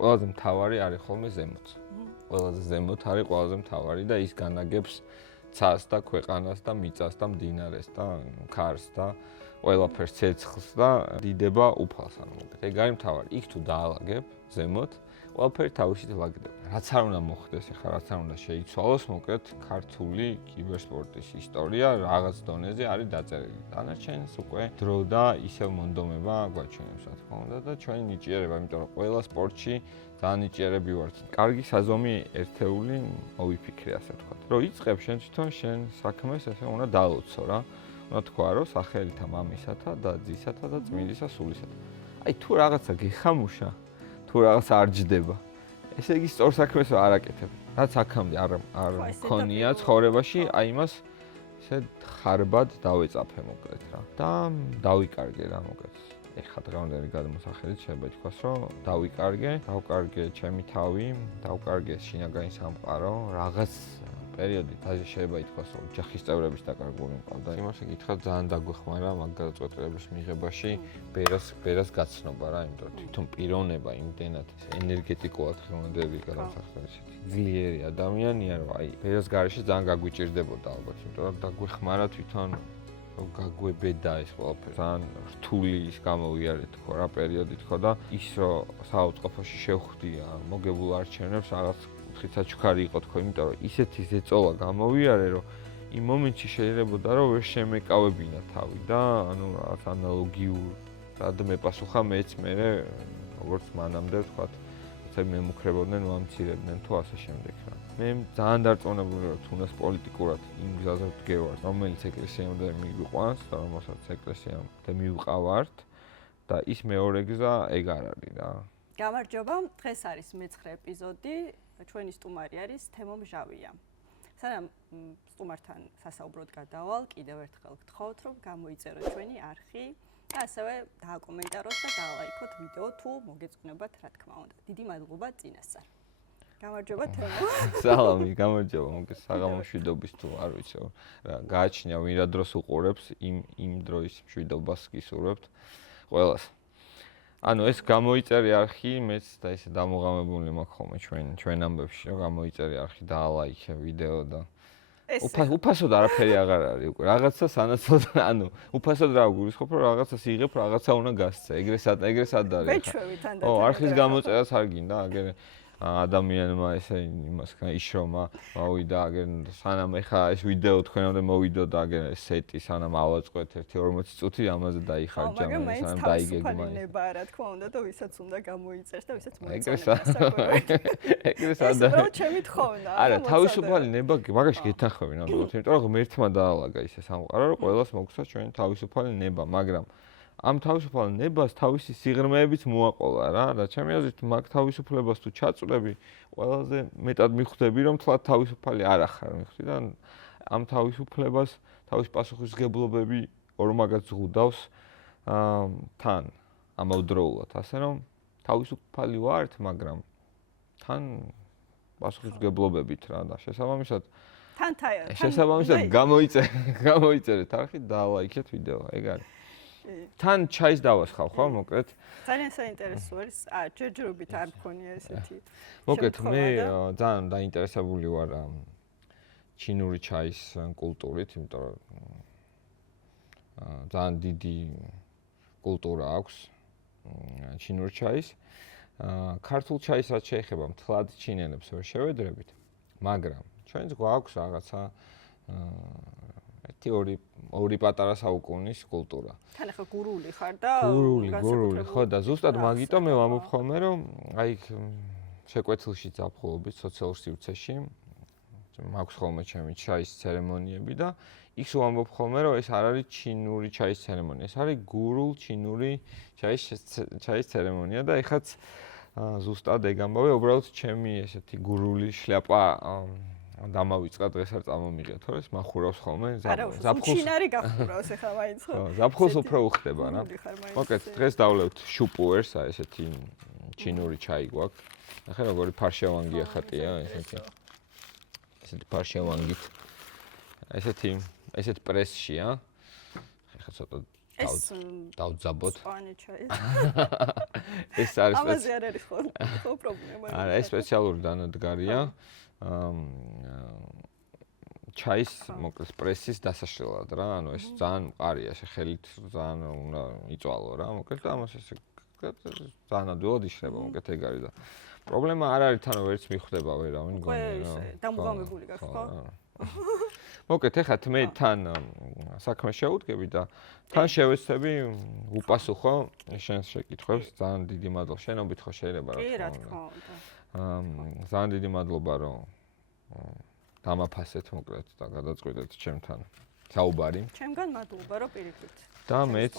ყველაზე მთავარი არის ხოლმე ზემოთ. ყველაზე ზემოთ არის ყველაზე მთავარი და ის განაგებს ცას და ქვეყანას და მიწას და მდინარეს და ქარს და ყველაფერს ცეცხლს და დიდება უფალს ანუ მოგეთ. ეგ არის მთავარი. იქ თუ დაალაგებ ზემოთ, ყველაფერი თავისით ლაგდება. რაც არ უნდა მოხდეს, ეხლა რაც არ უნდა შეიცვალოს, მოგეთ, ქართული კიბერსპორტის ისტორია რაღაც დონეზე არის დაწერილი. დანარჩენს უკვე დრო და ისევ მონდომება გვაჩვენებს, რა თქმა უნდა და ჩვენი ნიჭიერება, იმიტომ რომ ყველა სპორტში ძალიან ნიჭიერები ვართ. კარგი საზომი ერთეული მოვიფიქრე, ასე ვთქვათ. რომ იწყებ შენ თვითონ შენ საქმეს, ესე უნდა დაალოცო რა. უნდა თქვა რომ სახელითა მამისათა და ძისათა და წმინდისა სულისათა. აი თუ რაღაცა გეხამუშა, თუ რაღაცა არ ჯდება, ესე იგი სწორ საქმეს არ აკეთებ. რაც აქამდე არ მქონია ცხოვრებაში, აი იმას ესე ხარბად დავეწაფე მოკლედ რა. და დავიკარგე რა მოკლედ. ეხლა დღევანდელი გადამოსახედით შეიძლება ითქვას, რომ დავკარგე ჩემი თავი, დავკარგე შინაგანი სამყარო, რაღაც პერიოდი შეიძლება ითქვას, რომ ოჯახის წევრების დაკარგული მყავდა. იმასე გითხრათ ძალიან დაგვეხმარა მაგ გადაწყვეტილების მიღებაში ბერას გაცნობა რა, იმიტომ რომ თვითონ პიროვნება იმდენად ენერგეტიკულად ხელმოდები გადამსახადებს. ძლიერი ადამიანია, რომ აი ბერას გარეშე ძალიან გაგვიჭირდებოდა ალბათ, იმიტომ რომ დაგვეხმარა თვითონ გაგვებედა ეს ყველაფერი. ძალიან რთული ის გამოვიარე თქო რა პერიოდი თქო და ის რომ საავადმყოფოში შევხვდი მოგებულ არჩევნებს რაღაც კუთხით საჩუქარი იყო თქო, იმიტომ რომ ისეთი ზეწოლა გამოვიარე, რომ იმ მომენტში შეიძლებოდა რომ ვერ შემეკავებინა თავი და ანუ რაღაც ანალოგიურად მეპასუხა მეც მერე როგორც მანამდე ვთქვათ, როცა მემუქრებოდნენ, ვამცირებდნენ თუ ასე შემდეგ რა. მე ძალიან დარწმუნებული ვარ, თუნდაც პოლიტიკურად იმ გზაზე ვდგევარ, რომელიც ეკლესიამდე მივიყვანს და რომელსაც ეკლესიამდე მივყავართ და ის მეორე გზა ეგ არ არის რა. გამარჯობა, დღეს არის მე-9 ეპიზოდი, ჩვენი სტუმარი არის თემო მჟავია. სანამ სტუმართან სასაუბროდ გადავალ, კიდევ ერთხელ გთხოვთ, რომ გამოიწეროთ ჩვენი არხი და ასევე დააკომენტაროთ და დალაიქოთ ვიდეო თუ მოგეწონებათ, რა თქმა უნდა. დიდი მადლობა წინასწარ. გამარჯობა თემო. სალამი, გამარჯობა, მოგეს საღამო მშვიდობის თუ არ ვიცი რა, გააჩნია ვინ რა დროს უყურებს, იმ დროის მშვიდობას გისურვებთ ყველას. ანუ ეს გამოიწერი არხი, მეც და ესე დამოღამებული მაქვს ხოლმე ჩვენ ამბებში, რომ გამოიწერი არხი დაალაიქე ვიდეო და უფასოდ არაფერი აღარ არის უკვე. რაღაცა სანაცვლოდ, ანუ უფასოდ რა გულისხმობ, რომ რაღაცას იღებ, რაღაცა უნდა გასცე. ეგრე სად არის ხა? მეჩვევით ანდ. არხის გამოწერას არ გინდა, აგერ ადამიანმა ესე იმას იშრომა, მოვიდა აგერ სანამ ეხა ეს ვიდეო თქვენამდე მოვიდო და აგერ სეტი სანამ ავაწყოთ 1-40 წუთი ამაზე დაიხარჯა მე სანამ დაიგეგმა. ნება რა თქმა უნდა და ვისაც უნდა გამოიწერს და ვისაც მოიწონებს. ეგრე სადა. ეს ჩემი თხოვნა. არა, თავისუფალი ნება მაგაში გეთანხმები ნამდვილად, იმიტომ რომ ღმერთმა დაალაგა ისე სამყარო, რომ ყველას მოგცვა ჩვენი თავისუფალი ნება, მაგრამ ამ თავისუფალ ნებას თავისი სიღრმეებით მოაყოლა რა. და ჩემი აზრით მაგ თავისუფლებას თუ ჩაწვრები, ყველაზე მეტად მიხვდები, რომ თლად თავისუფალი არ ახარ მიხვდი და ამ თავისუფლებას თავის პასუხისმგებლობები ორმაგად ზღუდავს თან ამავდროულად, ასე რომ თავისუფალი ვართ, მაგრამ თან პასუხისმგებლობებით რა და შესაბამისად გამოიწერეთ არხი და ლაიქეთ ვიდეო, ეგ არის. თან ჩაის დავასხავ ხო მოკლედ ძალიან საინტერესო არის ჯერჯერობით არ მქონია ესეთი მოკლედ მე ძალიან დაინტერესებული ვარ ჩინური ჩაის კულტურით, იმიტომ რომ ძალიან დიდი კულტურა აქვს ჩინური ჩაის. ქართულ ჩაისაც შეეხება მთლად ჩინელებს ვერ შევედრებით, მაგრამ ჩვენც გვაქვს რაღაცა ორი პატარა საუკუნის კულტურა. თან ახლა გურული ხარ და გურული ხო და ზუსტად მაგიტომ მე ვამბობ ხოლმე რომ აი შეკვეთილში ზაფხულობით სოციალურ სივრცეში მაქვს ხოლმე ჩემი ჩაის ცერემონიები და იქ ვამბობ ხოლმე რომ ეს არ არის ჩინური ჩაის ცერემონია, ეს არის გურულ ჩინური ჩაის ცერემონია და ეხაც ზუსტად ეგ ამბავე, უბრალოდ ჩემი ესეთი გურული შლაპა დამავიწყა დღეს არ წამომიღე, თორე ეს მახურავს ხოლმე ზაფხულს. ჩინარი გახურავს ახლა მაინც ხო? ზაფხულს უფრო უხდება რა. მოკლედ დღეს დავლევთ შუპუერს, აი ესეთი ჩინური ჩაი გვაქვს. ახლა როგორი ფარშევანგია ხატია ესეთი. ესეთი ფარშევანგით. ესეთ პრესშია. ახლა ცოტა დავძაბოთ. სპანი ჩაი. ეს არის ამაზე არ არის ხო პრობლემა. არა, ეს სპეციალური დანადგარია. ჩაის მოკლედ პრესის დასაშლელად რა, ანუ ეს ძალიან მყარია, ხელით ძალიან უნდა იწვალო რა, მოკლედ ამას ესე ძალიან ადვილად იშლება, მოკლედ ეგ არის და პრობლემა არ არის თან ვერც მიხვდება ვერავინ გონია რა. დამუღამებული გაქვს ხო? მოკლედ ეხლა მე თან საქმე შევუდგები და თან შევეცდები უპასუხო შენს შეკითხვებს. ძალიან დიდი მადლობა. შენობით ხო შეიძლება რა. კი, რა თქმა უნდა. ძალიან დიდი მადლობა რომ დამაფასეთ მოკლედ და გადაწყვეტეთ ჩემთან საუბარი. ჩემგან მადლობა რომ პირიქით. და მეც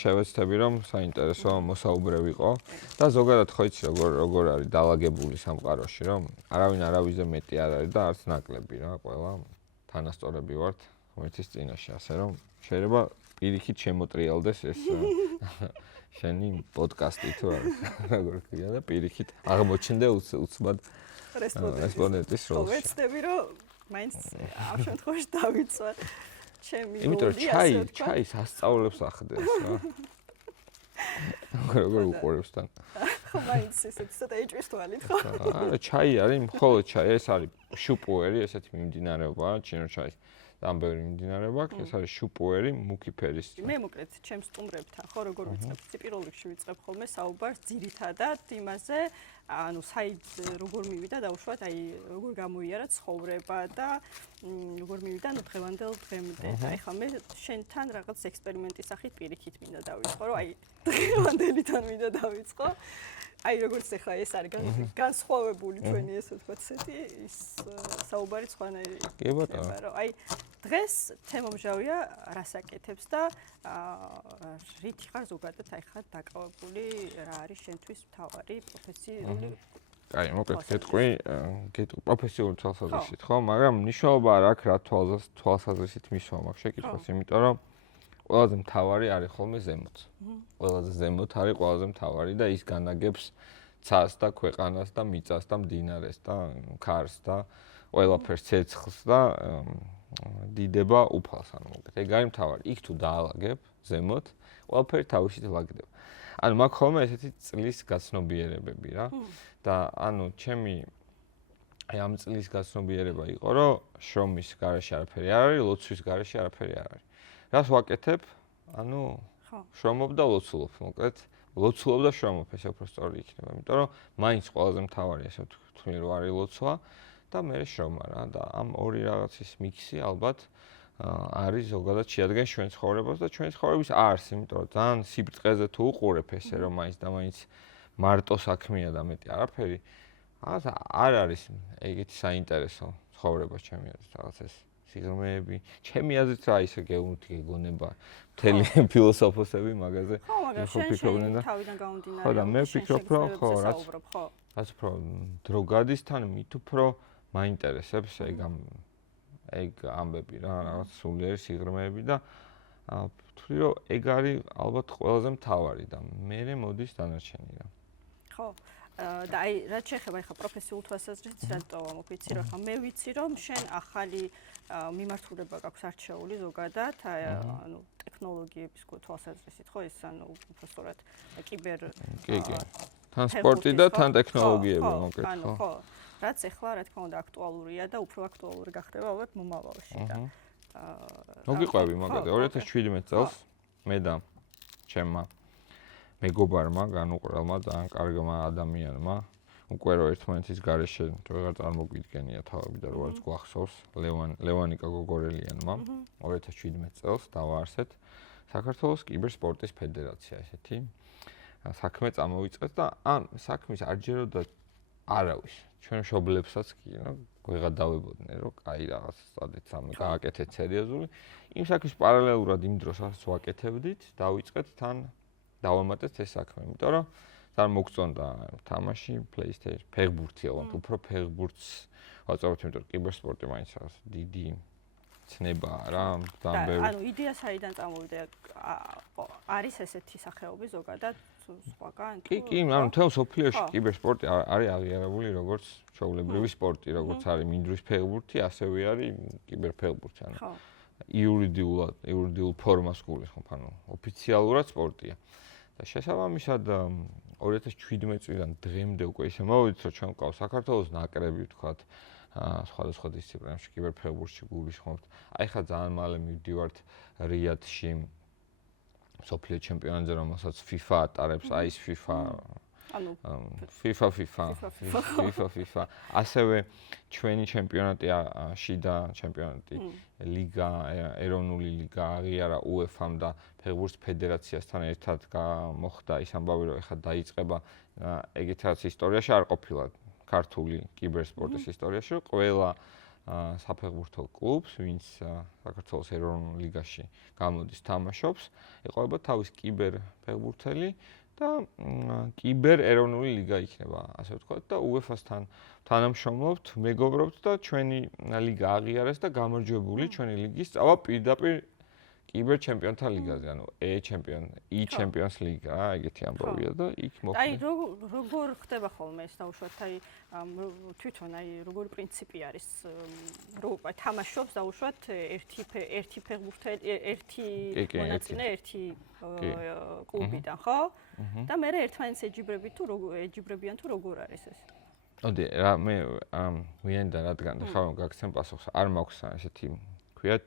შევეცდები რომ საინტერესო მოსაუბრე ვიყო და ზოგადად ხო იცი როგორ არის დაალაგებული სამყაროში რომ არავინ არავიზე მეტი არ არის და არც ნაკლები რა ყველა თანასწორები ვართ ღმერთის წინაშე ასე რომ შეიძლება პირიქით შემოტრიალდეს ეს შენი პოდკასტი თუ არის როგორ ქვია და პირიქით აღმოჩნდე უცბად რესპონდენტის როლში. ვეცდები რომ მაინც ამ შემთხვევაში დავიცვა ჩემი როლი. იმიტომ რომ ჩაის ასწავლებს ახდენს რა. როგორ უყურებს თან. ხო მაინც ესეც ცოტა ეჭვის თვალით ხო? არა, ჩაი არის, მხოლოდ ჩაი, ეს არის შუპუერი, ესეთი მიმდინარეობა, ჩინო ჩაის. ძალიან ბევრი მიმდინარეობა აქვს, ეს არის შუპუერი, მუქი ფერის. მე მოკლედ ჩემს სტუმრებთან ხო როგორ ვიწყებ? პირველ რიგში ვიწყებ ხოლმე საუბარს ძირითადად იმაზე, ანუ საით როგორ მივიდა დაუშვათ, აი როგორ გამოიარა ცხოვრება და როგორ მივიდა დღევანდელ დღემდე. აი ხა მე შენთან რაღაც ექსპერიმენტის სახით პირიქით მინდა დავიწყო, რომ აი დღევანდელიდან მინდა დავიწყო. აი როგორც ახლა ეს არის განსხვავებული ჩვენი ესე ვთქვათ ესეთი ის საუბარი სხვანაირი. კი ბატონო. რომ აი დღეს თემომჟავია რას აკეთებს და რითი ხარ ზოგადად აი ხარ დაკავებული რა არის შენთვის მთავარი პროფესიული აი მოკლედ გეტყვი პროფესიული თვალსაზრისით ხო მაგრამ მნიშვნელობა არ აქვს რა თვალსაზრისით მისვა მაქვს შეკითხვას იმიტომ რომ ყველაზე მთავარი არის ხოლმე ზემოთ ყველაზე ზემოთ არის ყველაზე მთავარი და ის განაგებს ცას და ქვეყანას და მიწას და მდინარეს და ქარს და ყველაფერს ცეცხლს და დიდება უფალს ანუ მოკლედ ეგ არის მთავარი იქ თუ დაალაგებ ზემოთ ყველაფერი თავისით ლაგდება ანუ მაგ ხოლმე ესეთი წლის გაცნობიერებები რა და ანუ ჩემი აი ამ წლის გაცნობიერება იყო რომ შრომის გარეშე არაფერი არ არის ლოცვის გარეშე არაფერი არ არის რას ვაკეთებ ანუ შრომობ და ლოცულობ მოკლედ ლოცულობ და შრომობ ესე უფრო სწორი იქნება იმიტომ რომ მაინც ყველაზე მთავარი ესე ვთქვი რომ არის ლოცვა და მე შრომა რა და ამ ორი რაღაცის მიქსი ალბათ არის ზოგადად შეადგენს ჩვენ ცხოვრებას და ჩვენი ცხოვრების არს, იმიტომ რომ ძალიან სიბრტყეზე თუ უყურებ ესე რომ მაინც და მაინც მარტო საქმეა და მეტი არაფერი, არ არის ეგეთი საინტერესო ცხოვრება ჩემი აზრით რაღაც ეს სიღრმეები. ჩემი აზრით რა ისე გეუბნება მთელი ფილოსოფოსები მაგაზე. ხო, მაგრამ შენ თავიდან გამომდინარე. ხო და მე ვფიქრობ რომ ხო რაც უფრო დრო გადის თან მით უფრო მაინტერესებს ეგ ამბები რა რაღაც სულიერი სიღრმეები და ვთვლი რომ ეგ არის ალბათ ყველაზე მთავარი და მე მოდის დანარჩენი რა. ხო და აი რაც შეეხება ახლა პროფესიულ თვალსაზრისით რატომ ვიცი რომ ახლა მე ვიცი რომ შენ ახალი მიმართულება გაქვს არჩეული ზოგადად ანუ ტექნოლოგიების თვალსაზრისით ხო ეს ანუ უბრალოდ კიბერ კი თან სპორტი და თან ტექნოლოგიები მოკლედ ხო რაც ახლა რა თქმა უნდა აქტუალურია და უფრო აქტუალური გახდება ალბათ მომავალში და მოგიყვები მაგალითად 2017 წელს მე და ჩემმა მეგობარმა განუყრელმა ძალიან კარგმა ადამიანმა უკვე რო ერთმანეთის გარეშე ვეღარ წარმოგვიდგენია თავები და როგორც გვახსოვს ლევანიკა გოგორელიანმა 2017 წელს დავაარსეთ საქართველოს კიბერსპორტის ფედერაცია ესეთი საქმე წამოვიწყეთ და ამ საქმის არჯეროდა არავის ჩვენ მშობლებსაც კი რა გვეღადავებოდნენ რომ კაი რაღაც სტადიც ამ გააკეთეთ სერიოზული იმ საქმის პარალელურად იმ დროს ასაც ვაკეთებდით დავიწყეთ თან დავამატეთ ეს საქმე იმიტომ რომ ძალიან მოგწონდა თამაში PlayStation ფეხბურთი ალბათ უფრო ფეხბურთს ვაწევთ იმიტომ რომ კიბერსპორტი მაინც რაღაც დიდი ცნებაა რა და ანუ იდეა საიდან წამოვიდა არის ესეთი სახეობი ზოგადად სხვაგან კი ანუ თელ სოფლიოში კიბერსპორტი არის აღიარებული როგორც ჩვეულებრივი სპორტი როგორც არის მინდვრის ფეხბურთი ასევე არის კიბერფეხბურთი ანუ იურიდიულ ფორმას გულისხმობ, ანუ ოფიციალურად სპორტია. და შესაბამისად 2017 წლიდან დღემდე უკვე ისე მოვიდით, რომ ჩვენ გვყავს საქართველოს ნაკრები, ვთქვათ, სხვადასხვა დისციპლინებში, კიბერფეხბურთში გულისხმობთ. აი ხა ძალიან მალე მივდივართ რიადში მსოფლიო ჩემპიონატზე, რომელსაც FIFA ატარებს, აი ეს FIFA FIFA. ასევე ჩვენი ჩემპიონატი შიდა ჩემპიონატი, ლიგა, ეროვნული ლიგა აღიარა UEFA-მ და ფეხბურთის ფედერაციასთან ერთად მოხდა ის ამბავი, რომ ეხლა დაიწყება ეგეთ რაც ისტორიაში არ ყოფილა ქართული კიბერსპორტის ისტორიაში, რომ ყველა საფეხბურთო კლუბს, ვინც საქართველოს ეროვნულ ლიგაში გამოდის, თამაშობს, ეყოლება თავის კიბერფეხბურთელი და კიბერ ეროვნული ლიგა იქნება, ასე ვთქვათ, და UEFA-სთან თანამშრომლობთ, მეგობრობთ და ჩვენი ლიგა აღიარეს და გამარჯვებული ჩვენი ლიგის წავა პირდაპირ კიბერ ჩემპიონთა ლიგაზე, ანუ E-Champions League რა, ეგეთი ამბავია და იქ მოხდა. აი როგორ ხდება ხოლმე ეს დაუშვათ, აი თვითონ აი როგორ პრინციპი არის, რომ თამაშობს დაუშვათ ერთი ფეხბურთელი, ერთი მონაწილე, ერთი კლუბიდან, ხო? და მე ერთმანეთს ეჯიბრებიან თუ როგორ არის ეს? ოდე, რა მე ვიენდა რადგან ხარ გაგცემ პასუხს, არ მაქვს ესეთი ქვია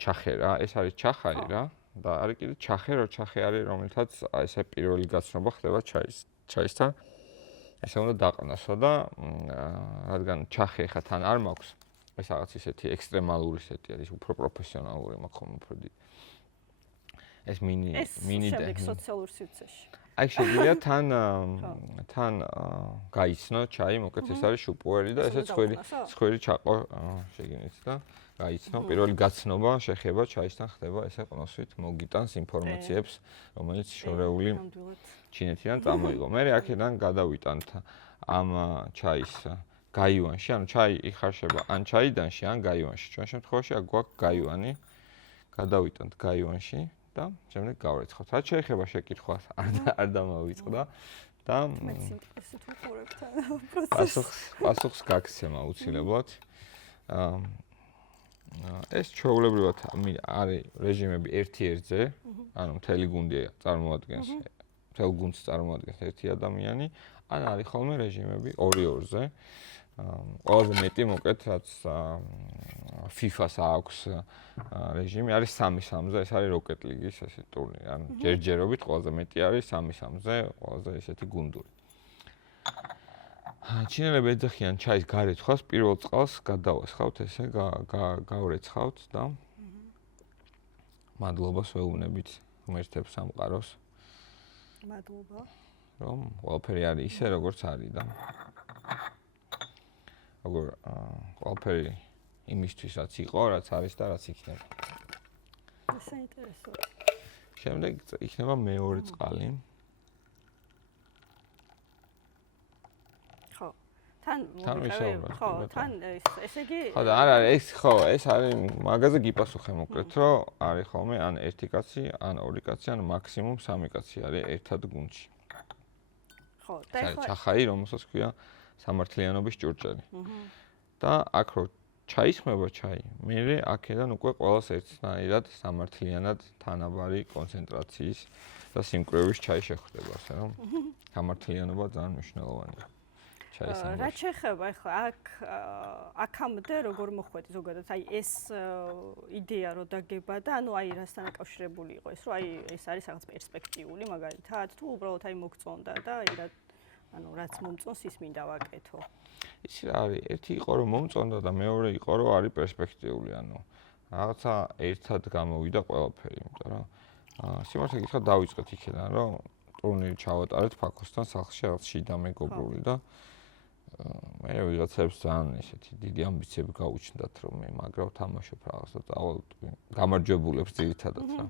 ჩახერა, ეს არის ჩახარი რა და არის კიდე ჩახერო, ჩახე არის რომელთაც ესე პირველი გაცნობა ხდება ჩაისთან. ესე უნდა დაყნასო და რადგან ჩახე ხა თან არ მაქვს, ეს რაღაც ისეთი ექსტრემალური სეტი არის, უფრო პროფესიონალური მაქვს ხოლმე უფრო დიდი. ეს მინი სოციალურ სივრცეში. აი შეგვიძლია თან გაიცნო ჩაი, მოკლედ ეს არის შუპუერი და ესე ცხვირი ჩაყო შეგინით და გაიცნო. პირველი გაცნობა შეხება ჩაისთან ხდება, ესე ყნოსვით მოგიტანს ინფორმაციებს, რომელიც შორეული ჩინეთიდან წამოიღო. მე აქედან გადავიტანთ ამ ჩაის გაივანში, ანუ ჩაი იხარშება ან ჩაიდანში, ან გაივანში. ჩვენ შემთხვევაში აქ გვაქვს გაივანი. გადავიტანთ გაივანში და შემდეგ გავრეცხავთ. რაც შეეხება შეკითხვას, არ დამავიწყდა და პასუხს გაგცემ აუცილებლად. ეს ჩვეულებრივად არის რეჟიმები 1-1-ზე, ანუ მთელი გუნდი წარმოადგენს, მთელ გუნდს წარმოადგენს ერთი ადამიანი, ან არის ხოლმე რეჟიმები 2-2-ზე. ყველაზე მეტი მოკლედ რაც FIFA-ს აქვს რეჟიმი არის 3-3-ზე, ეს არის Rocket League-ის ესე ტურნირი, ანუ ჯერჯერობით ყველაზე მეტი არის 3-3-ზე, ყველაზე ესეთი გუნდური. ჩინელები ეძახიან ჩაის გარეცხავს, პირველ წყალს გადავასხავთ, ესე გავრეცხავთ და მადლობას ვეუბნებით ღმერთებს სამყაროს. მადლობა. რომ ყველაფერი არის ისე, როგორც არის და როგორ ყველაფერი იმისთვის რაც იყო, რაც არის და რაც იქნება. ეს საინტერესოა. შემდეგ იქნება მეორე წყალი. თან ესე იგი ხო და არა ეს ხო ეს არის მაგაზე გიპასუხე მოკლედ რომ არის ხოლმე ან ერთი κაცი ან ორი კაცი ან მაქსიმუმ 3 კაცი არის ერთად გუნდში. ხო და ეხლა ჩახაი რომელსაც ქვია სამართლიანობის ჭურჭელი. და აქ რო ჩაისხმება ჩაი, მე აქედან უკვე ყველას ერთნაირად სამართლიანად თანაბარი კონცენტრაციის და სიმკვრივის ჩაი შეხვდება, ასე რომ სამართლიანობა ძალიან მნიშვნელოვანია. რაც შეეხება ახლა აქამდე როგორ მოხვედი ზოგადად აი ეს იდეა რო დაგება და ანუ აი რასთან აკავშირებული იყო ეს რომ აი ეს არის რაღაც პერსპექტიული მაგალითად თუ უბრალოდ აი მოგწონდა და აი ანუ რაც მომწონს ის მინდა ვაკეთო. ის რა არის ერთი იყო რომ მომწონდა და მეორე იყო რომ არის პერსპექტიული ანუ რაღაცა ერთად გამოვიდა ყველაფერი იმიტომ რომ სიმართლე გითხრათ დავიწყეთ იქიდან რომ ტურნირი ჩავატარეთ ფაქოსთან სახლში რაღაც შიდა მეგობრული და მე ვიღაცებს ძალიან ესეთი დიდი ამბიციები გაუჩნდათ რომ მე მაგრა ვთამაშობ რაღაც და წავალ გამარჯვებულებს ძირითადად რა.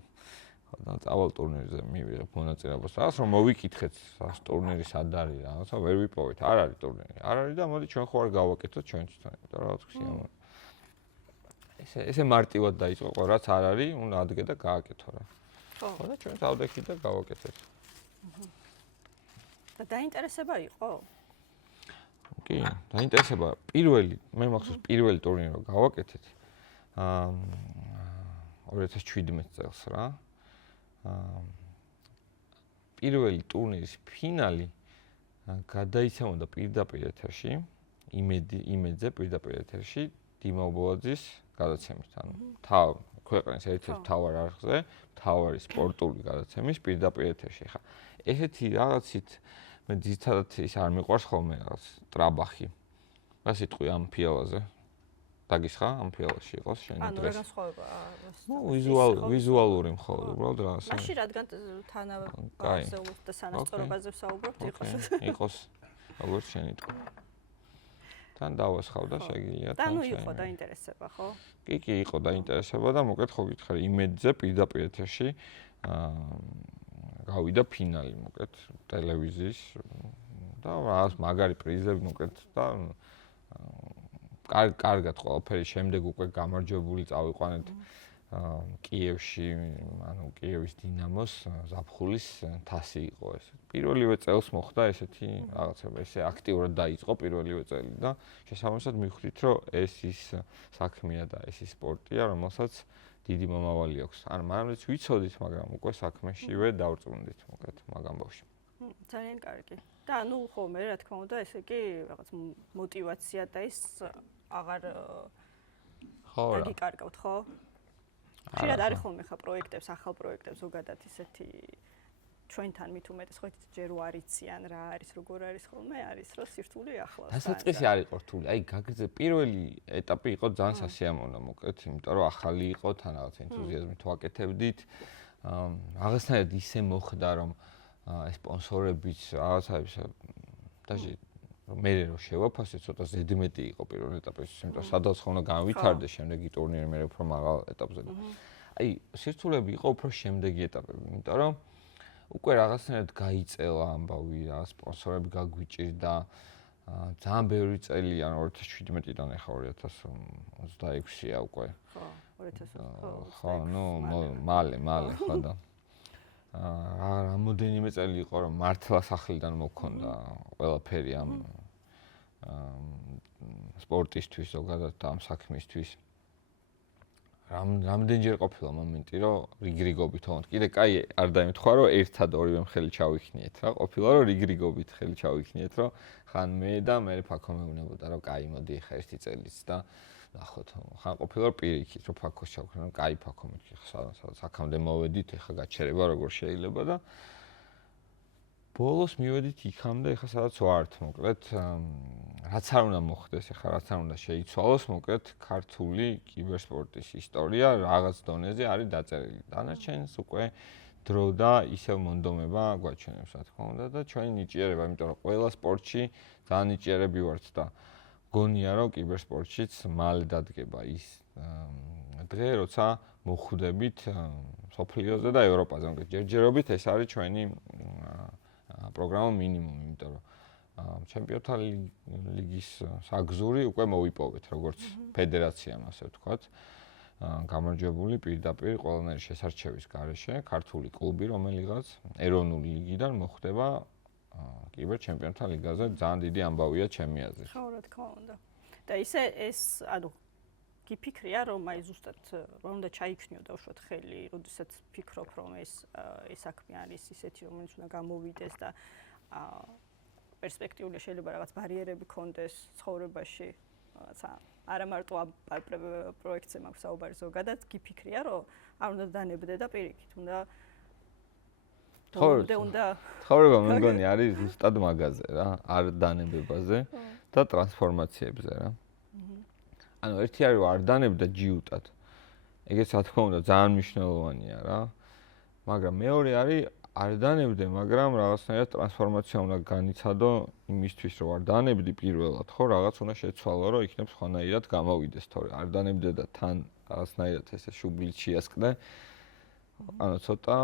და წავალ ტურნირზე მივიღებ მონაწილეობას რაღაც რომ მოვიკითხეთ რა ტურნირი სად არის რაღაცა ვერ ვიპოვეთ არ არის ტურნირი არ არის და მოდი ჩვენ ხო არ გავაკეთოთ ჩვენ თვითონ იმიტომ რომ რაღაც ხსიამო ესე მარტივად დაიწყო ყო რაც არ არის უნდა ადგე და გააკეთო რა. ხო და ჩვენ დავდექით და გავაკეთეთ. და დაინტერესება იყო? კი, დაინტერესება პირველი, მე მახსოვს პირველი ტურნირი რომ გავაკეთეთ. 2017 წელს რა. პირველი ტურნირის ფინალი გადაიცემოდა პირდაპირ ეთერში, იმედზე პირდაპირ ეთერში დიმა ობოლაძის გადაცემით, ანუ ქვეყნის ერთ-ერთ მთავარ არხზე, მთავარი სპორტული გადაცემის პირდაპირ ეთერში. ხა ესეთი რაღაცით მე ძირითადად ის არ მიყვარს ხოლმე რაღაც ტრაბახი. რა სიტყვი ამ ფიალაზე? დაგისხა ამ ფიალაში იყოს შენი ანუ დღეს. რა განსხვავება? ვიზუალური მხოლოდ უბრალოდ რაღაცა. მაშინ რადგან თანავე ბაზეულს და სანასწორობაზე ვსაუბრობთ იყოს როგორც შენი თქო. თან დავასხავ და შეგიძლია თან. და იყო დაინტერესება, ხო? კი, იყო დაინტერესება და მოკეთ ხო გითხარი იმედზე პირდაპირ ეთერში გავიდა ფინალი მოკეთ ტელევიზიის და რაღაც მაგარი პრიზები მოკეთ და კარგად ყველაფერი შემდეგ უკვე გამარჯვებული წავიყვანეთ კიევში, ანუ კიევის დინამოს ზაფხულის თასი იყო ეს. პირველივე წელს მოხდა ესეთი რაღაცა, ესე აქტიურად დაიწყო პირველივე წელი და შესაბამისად მივხვდით, რომ ეს ის საქმეა და ეს ის სპორტია, რომელსაც დიდი მომავალი აქვს. ანუ მანამდეც ვიცოდით, მაგრამ უკვე საქმეშივე დავწუნდით მოკეთ მაგ ამბავში. ძალიან კარგი. და ანუ ხო მე რა თქმა უნდა, ესე კი რაღაც мотиваცია და ის აღარ დაგიკარგავთ, ხო? ხშირად არის ხოლმე ხა პროექტებს, ახალ პროექტებს ზოგადად ისეთი ჩვენთან მით უმეტეს ხო ჯერ უარიციან რა არის, როგორ არის ხოლმე, არის რომ სირთულე ახლავს. დასაწყისი არ იყო რთული. აი გაგრძე პირველი ეტაპი იყო ძალიან სასიამოვნო მოკეთ, იმიტომ რომ ახალი იყო, თან რაღაც ენთუზიაზმით ვაკეთებდით. რაღაცნაირად ისე მოხდა, რომ სპონსორებიც რაღაცაებს დაჟე მე რო შევაფასე ცოტა ზედმეტი იყო პირველ ეტაპში, იმიტომ სადაც ხო უნდა განვითარდე შემდეგი ტურნირი მე უფრო მაღალ ეტაპზე. აი, სირთულეები იყო უფრო შემდეგი ეტაპები, იმიტომ რომ უკვე რაღაცნაირად გაიწელა ამბავი, რა სპონსორები გაგვიჭირდა. ძალიან ბევრი წელი, ანუ 2017-დან ახლა 2026-ია უკვე. ხო, 2026. ხო, ნუ მალე ხო და რამოდენიმე წელი იყო რომ მართლა სახლიდან მოქონდა ყველაფერი ამ სპორტისთვის ზოგადად და ამ საქმისთვის. რამდენჯერ ყოფილა მომენტი რომ რიგრიგობით თქო კიდე კაი არ დაიმთხვა რომ ერთად ორივე ხელი ჩავიქნიეთ რა ყოფილა რომ რიგრიგობით ხელი ჩავიქნიეთ რომ ხან მე და მე ფაქო მეუნებოდა რომ კაი მოდი ხა ერთი წელიც და ნახოთ ხან ყოფილა რომ პირიქით რომ ფაქოს ჩავქნა რომ კაი ფაქო მეთქი ხა სადაც აქამდე მოვედით ეხა გაჩერება როგორ შეიძლება და ბოლოს მივედით იქამდე ეხა სადაც ვართ მოკლედ რაც არ უნდა მოხდეს ეხა რაც არ უნდა შეიცვალოს მოკლედ ქართული კიბერსპორტის ისტორია რაღაც დონეზე არის დაწერილი დანარჩენს უკვე დრო და ისევ მონდომება გვაჩვენებს რა თქმა უნდა და ჩვენი ნიჭიერება იმიტომ რომ ყველა სპორტში ძალიან ნიჭიერები ვართ და გონია რომ კიბერსპორტშიც მალე დადგება ის დღე როცა მოხვდებით სოფლიოზე და ევროპაზე მოკლედ ჯერჯერობით ეს არის ჩვენი პროგრამა მინიმუმი იმიტომ რომ ჩემპიონთა ლიგის საგზური უკვე მოვიპოვეთ როგორც ფედერაციამ ასე ვთქვათ გამარჯვებული პირდაპირ ყველანაირი შესარჩევის გარეშე ქართული კლუბი რომელიღაც ეროვნული ლიგიდან მოხვდება კიბერ ჩემპიონთა ლიგაზე ძალიან დიდი ამბავია ჩემი აზრით. ხო რა თქმა უნდა. და ისე ეს ანუ გიფიქრია რომ აი ზუსტად რომ უნდა ჩაიქნიო უშუალოდ ხელი, როდესაც ფიქრობ რომ ეს საქმე არის ისეთი რომელიც უნდა გამოვიდეს და პერსპექტიული შეიძლება რაღაც ბარიერები კონდეს ცხოვრებაში, რაღაცა არა მარტო ამ პროექტზე მაქვს საუბარი ზოგადად, გიფიქრია რომ არ უნდა დანებდე და პირიქით უნდა ცხოვრება მე მგონი არის ზუსტად მაგაზე რა, არ დანებებაზე და ტრანსფორმაციებზე რა. ანუ ერთი არის არ დანებდა ჯიუტად. ეგეც რა თქმა უნდა ძალიან მნიშვნელოვანია რა. მაგრამ მეორე არის არ დანებდე, მაგრამ რაღაცნაირად ტრანსფორმაცია უნდა განიცადო იმისთვის, რომ არ დანებდი პირველად, ხო, რაღაც უნდა შეცვალო, რომ იქნებ სხვანაირად გამოვიდეს, თორე არ დანებდე და თან რაღაცნაირად ესე შუბლით შეასკდე. ანუ ცოტა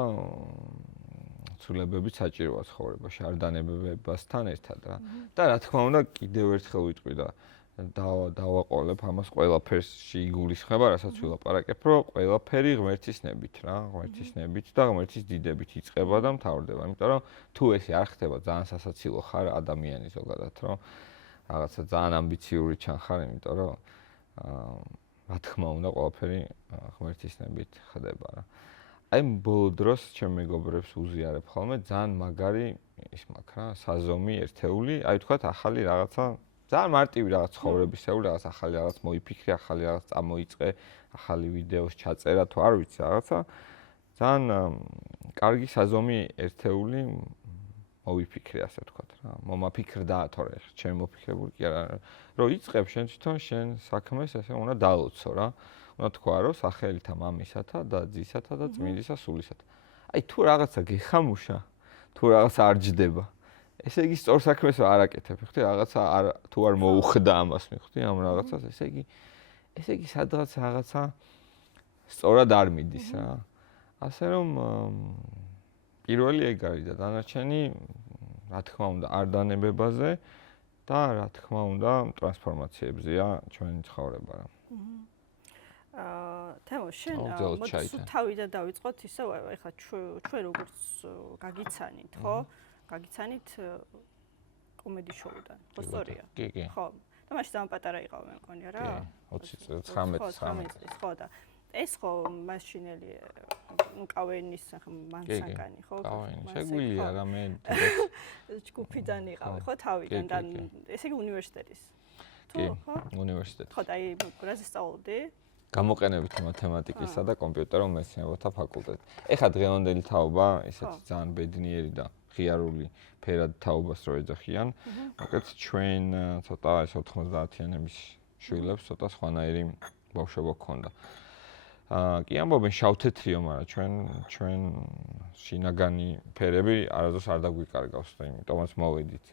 ცვლილებები საჭიროა ცხოვრებაში, არ დანებებასთან ერთად რა. და რა თქმა უნდა, კიდევ ერთხელ ვიტყვი და დავაყოლებ ამას ყველაფერში იგულისხმება, რასაც ვილაპარაკებ, რომ ყველაფერი ღმერთისნებით რა, ღმერთისნებით და ღმერთის დიდებით იწყება და მთავრდება. იმიტომ რომ თუ ესე არ ხდება, ძალიან სასაცილო ხარ ადამიანი ზოგადად, რომ რაღაცა ძალიან ამბიციური ჩანხარ, იმიტომ რომ რა თქმა უნდა, ყველაფერი ღმერთისნებით ხდება რა. აი ბოლო დროს ჩემ მეგობრებს უზიარებ ხოლმე, ძალიან მაგარი ის მაქვს რა, საზომი, ერთეული, აი თქვათ ახალი რაღაცა, ძალიან მარტივი რაღაც ცხოვრებისეული, რაღაც ახალი რაღაც მოიფიქრე, ახალი რაღაც წამოიწყე, ახალი ვიდეოს ჩაწერა თუ არ ვიცი რაღაცა. ძალიან კარგი საზომი ერთეული მოვიფიქრე, ასე ვთქვათ რა. მომაფიქრდა თორე ჩემ მოფიქრებული კი არა, რომ იწყებ შენ თვითონ შენ საქმეს, ესე უნდა დაალოცო რა. უნდა თქვა რომ სახელითა მამისათა და ძისათა და წმინდისა სულისათა. აი თუ რაღაცა გეხამუშა, თუ რაღაცა არ ჯდება, ესე იგი სწორ საქმეს არ აკეთებ, ხთი? რაღაცა თუ არ მოუხდა ამას მიხდი ამ რაღაცას, ესე იგი რაღაცა სწორად არ მიდის რა. ასე რომ პირველი ეგ არის და დანარჩენი რა თქმა უნდა არ დანებებაზე და რა თქმა უნდა ტრანსფორმაციებზეა ჩვენი ცხოვრება რა. თემო შენ თავიდან დავიწყოთ ისევ ეხლა ჩვენ როგორც გაგიცანით ხო? გაგიცანით კომედი შოუდან. ხო სწორია? კი. ხო. და მაშინ ძალიან პატარა იყავ მე მგონია რა. 19 წლის ხო და ეს ხო მაშინელი კავენის მანსაგანი ხო? შეგვიძლია რა მე ჯგუფიდან იყავი ხო თავიდან და ესე იგი უნივერსიტეტის. თუ ხო? უნივერსიტეტი. ხო და აი რაზე სწავლობდი? გამოყენებითი მათემატიკისა და კომპიუტერულ მეცნიერებათა ფაკულტეტი. ეხლა დღევანდელი თაობა ისეთი ძალიან ბედნიერი და ღიარული ფერად თაობას რო ეძახიან. მოკლედ ჩვენ ცოტა ეს 90-იანების შვილებს ცოტა სხვანაირი ბავშვობა გქონდა. კი ამბობენ შავ-თეთრიო, მაგრამ ჩვენ შინაგანი ფერები არასდროს არ დაგვიკარგავს და იმიტომაც მოვედით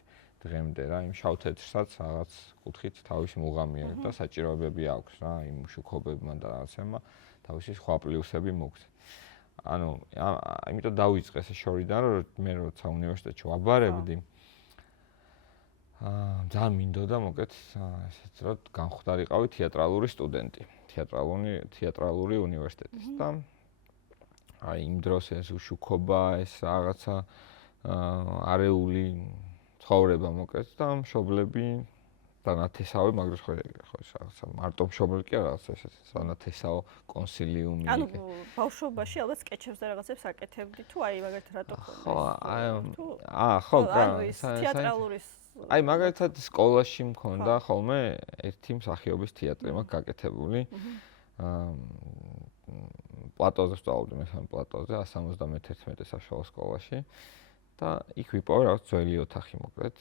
დღემდე რა, იმ შავ-თეთრსაც რაღაც კუთხით თავისი მუღამიერი და საჭიროებები აქვს რა, იმ შუქობებმა და რაღაცებმა თავისი სხვა პლუსები მოგვცეთ. ანუ იმიტომ დავიწყე ეს შორიდან, რომ მე როცა უნივერსიტეტში ვაბარებდი, ძალიან მინდოდა მოკეთ ესეც რომ განხვდარიყავი თეატრალური სტუდენტი, თეატრალური უნივერსიტეტის და აი იმ დროს ეს უშუქობა, ეს რაღაცა არეული ცხოვრება მოკეთ და მშობლები დანათესავე, მაგრამ ხო რაღაცა მარტო მშობლები კი არა, რაღაცა ესეც დანათესაო კონსილიუმი. ანუ ბავშვობაში ალბათ სკეჩებს და რაღაცებს აკეთებდი თუ აი მაგათ რატო ხონდა? ხო, ანუ ეს თეატრალური აი მაგალითად სკოლაში მქონდა ხოლმე ერთი მსახიობის თეატრი მაქვს გაკეთებული. პლატოზე ვსწავლობდი, მესამე პლატოზე 171 საშუალო სკოლაში და იქ ვიპოვე რაღაც ძველი ოთახი მოკლედ,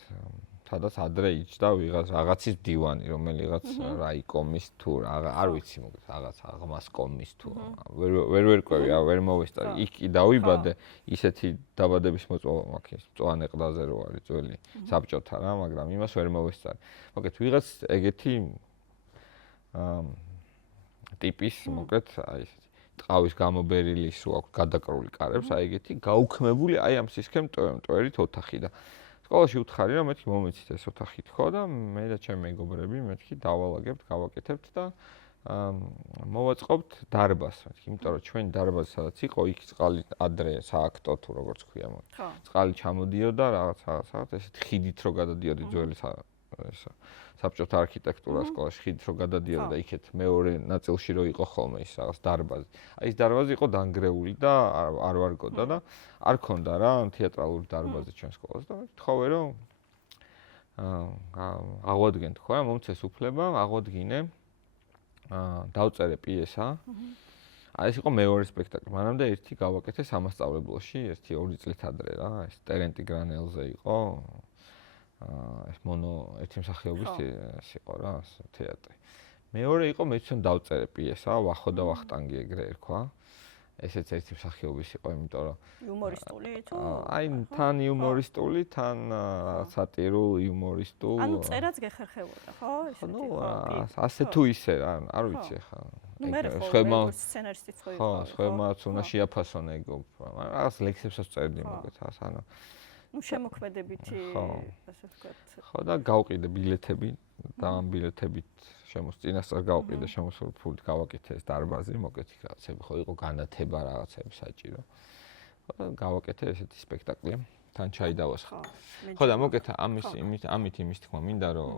სადაც ადრე იჯდა რაღაცის დივანი, რომელიღაც რაიკომის თუ არ ვიცი მოკლედ რაღაც აღმასკომის თუ ვერ ყვევი, ვერ მოვესწარი. იქ კი დავიბადე, ისეთი დაბადების მოწვევა მაქვს, მწვანე ყდაზე რო არის ძველი საბჭოთა რა, მაგრამ იმას ვერ მოვესწარი. მოკლედ ვიღაც ეგეთი ტიპის მოკლედ აი ესეთი ტყავის გამობერილი სულ აქვს გადაკრული კარებს, აი ეგეთი გაუქმებული აი ამ სისქემ მტვერით ოთახი და სკოლაში უთხარი რომ მეთქი მომეცით ეს ოთახი თქო და მე და ჩემი მეგობრები მეთქი დავალაგებთ, გავაკეთებთ და მოვაწყობთ დარბაზს, მეთქი, იმიტომ რომ ჩვენი დარბაზი სადაც იყო, იქ წყალი ადრე სააქტო თუ როგორც ქვია, წყალი ჩამოდიოდა რაღაც ესეთ ხიდით რო გადადიოდი ძველი საბჭოთა არქიტექტურა სკოლაში ხიდით რო გადადიოდა და იქეთ მეორე ნაწილში რო იყო ხოლმე ის რაღაც დარბაზი. აი ეს დარბაზი იყო დანგრეული და არ ვარგოდა და არ ქონდა რა თეატრალური დარბაზი ჩვენ სკოლაზე და თხოვე რომ აღვადგენ თქო რა მომცეს უფლება, აღვადგინე დავწერე პიესა. აი ეს იყო მეორე სპექტაკლი. მანამდე ერთი გავაკეთე სამასწავლებლოში, ერთი 2 წლით ადრე რა, ეს ტერენტი გრანელზე იყო. ეს ერთი მსახიობის ეს იყო რა, თეატრი. მეორე იყო მე თვითონ დავწერე პიესა, ვახო და ვახტანგი ეგრე ერქვა. ესეც ერთი მსახიობის იყო, იმიტომ რომ იუმორისტული თუ აი თან იუმორისტული, თან სატირულ იუმორისტულ. ანუ წერაც გეხერხებოდა, ხო? ნუ ასე თუ ისე რა, არ ვიცი ხა. ხება სცენარისტიც ხო იყო. ხო, ხებმაც უნდა შეაფასონ ეგ, მაგრამ რაღაც ლექსებსაც წერდი მოგეთ ანუ ნუ შემოქმედებითი ასე ვთქვათ. ხო და გავყიდე ბილეთები და ამ ბილეთებით წინასწარ გავყიდე შემოსული ფულით გავაკეთე ეს დარბაზი, მოკეთი რაღაცები ხო იყო განათება რაღაცები საჭირო. ხო და გავაკეთე ესეთი სპექტაკლი. თან ჩაიდავას. ხო და მოკეთა ამით იმის თქმა მინდა რომ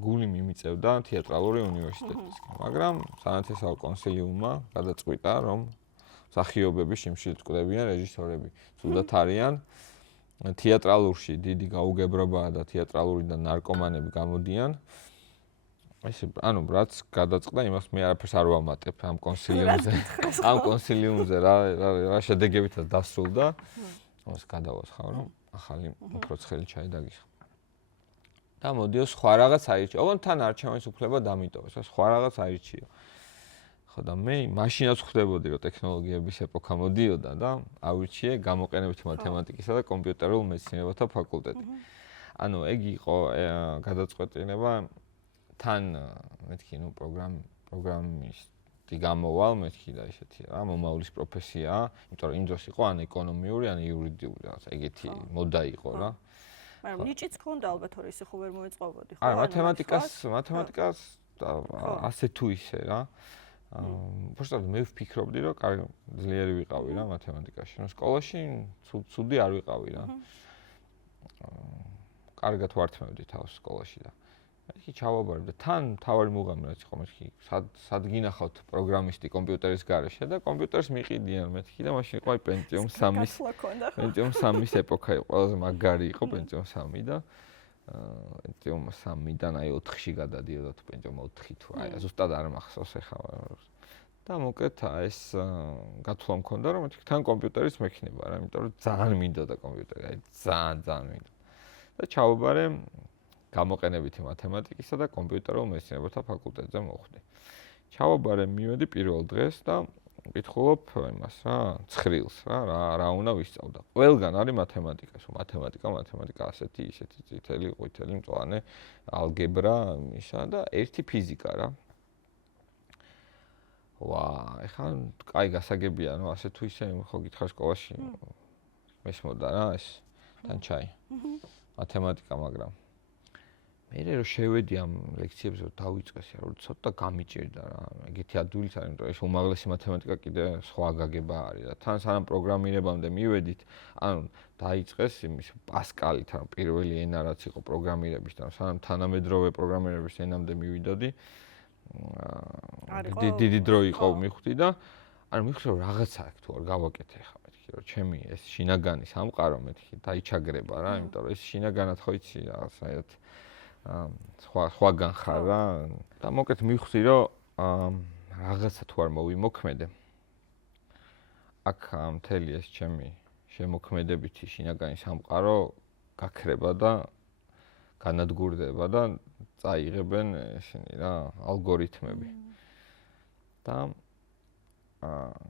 გული მიმიწევდა თეატრალური უნივერსიტეტისკენ, მაგრამ სანათესაო კონსილიუმმა გადაწყვიტა რომ მსახიობები შიმშილით კვდებიან, რეჟისორები ცუდად არიან. თეატრალურში დიდი გაუგებრობაა და თეატრალურიდან ნარკომანები გამოდიან. ესე ანუ რაც გადაწყდა იმას მე არაფერს არ ვამატებ ამ კონსილიუმზე რა შედეგებითაც დასრულდა. ოს გადავასხავ რომ ახალი უფრო ცხელი ჩაი დაგიხო. და მოდიო სხვა რაღაც აირჩიო. ოღონდ თან არჩევანის უფლება დამიტოვეს, სხვა რაღაც აირჩიო. ხო და მე მაშინაც ხვდებოდი რომ ტექნოლოგიების ეპოქა მოდიოდა და ავირჩიე გამოყენებითი მათემატიკისა და კომპიუტერულ მეცნიერებათა ფაკულტეტი. ანუ ეგ იყო გადაწყვეტილება თან მეთქი ნუ პროგრამისტი გამოვალ მეთქი და ესეთი რა მომავლის პროფესიაა, იმიტომ რომ იმ დროს იყო ან ეკონომიური, ან იურიდიული რაღაც ეგეთი მოდა იყო რა. მაგრამ ნიჭიც ქონდა ალბათ რომ ისე ხო ვერ მოეწყობოდი ხო? არა, მათემატიკას ასე თუ ისე რა. უბრალოდ მე ვფიქრობდი რომ ძლიერი ვიყავი რა მათემატიკაში. ნუ სკოლაში ცუდი არ ვიყავი რა. კარგად ვართმევდი თავს სკოლაში და მეთქი ჩავაბარე და თან თავარი მუღამი რაც იყო მეთქი სად გინახავთ პროგრამისტი კომპიუტერის გარეშე და კომპიუტერს მიყიდიან მეთქი და მაშინ იყო Pentium 3-ის ეპოქა იყო ყველაზე მაგარი იყო Pentium 3 და Pentium 3-დან აი 4-ში გადადიოდა თუ Pentium 4 თუ აი ზუსტად არ მახსოვს ეხლა და მოკეთა ეს გათვლა მქონდა რომ მეთქი თან კომპიუტერის მექნება რა იმიტომ რომ ძალიან მინდოდა კომპიუტერი აი ძალიან მინდოდა და ჩავაბარე გამოყენებითი მათემატიკისა და კომპიუტერულ მეცნიერებათა ფაკულტეტზე მოვხვდი. ჩავაბარე მივედი პირველ დღეს და ვკითხულობ იმას რა, ცხრილს რა უნდა ვისწავლო. ყველგან არის მათემატიკა, მათემატიკა ასეთი, ისეთი, წითელი, ყვითელი, მწვანე, ალგებრა, ისა და ერთი ფიზიკა რა. ეხლა კაი გასაგებია, ნუ ასე თუ ისე ხო გითხარ სკოლაში მესმოდა რა ეს თან ჩაი. მათემატიკა, მაგრამ მე რო შევედი ამ ლექციებზე რომ დავიწყეს რა, რომ ცოტა გამიჭირდა რა. ეგეთი ადვილიც არის, იმიტომ რომ ეს უმაღლესი მათემატიკა კიდე სხვა გაგება არის და თან სანამ პროგრამირებამდე მივედით, ანუ დაიწყეს იმის პასკალით, ანუ პირველი ენა რაც იყო პროგრამირების და სანამ თანამედროვე პროგრამირების ენამდე მივიდოდი, დიდი დრო იყო მივხვდი და ანუ მივხვდი რომ რაღაცა აქ თუ არ გავაკეთე ხა მეთქი რომ ჩემი ეს შინაგანი სამყარო მეთქი დაიჩაგრება რა, იმიტომ რომ ეს შინაგანად ხო იცი რაღაცაერთ სხვაგან ხარ რა და მოკეთ მივხვდი რომ რაღაცა თუ არ მოვიმოქმედე აქ მთელი ეს ჩემი შემოქმედებითი შინაგანი სამყარო გაქრება და განადგურდება და წაიღებენ ესენი რა ალგორითმები და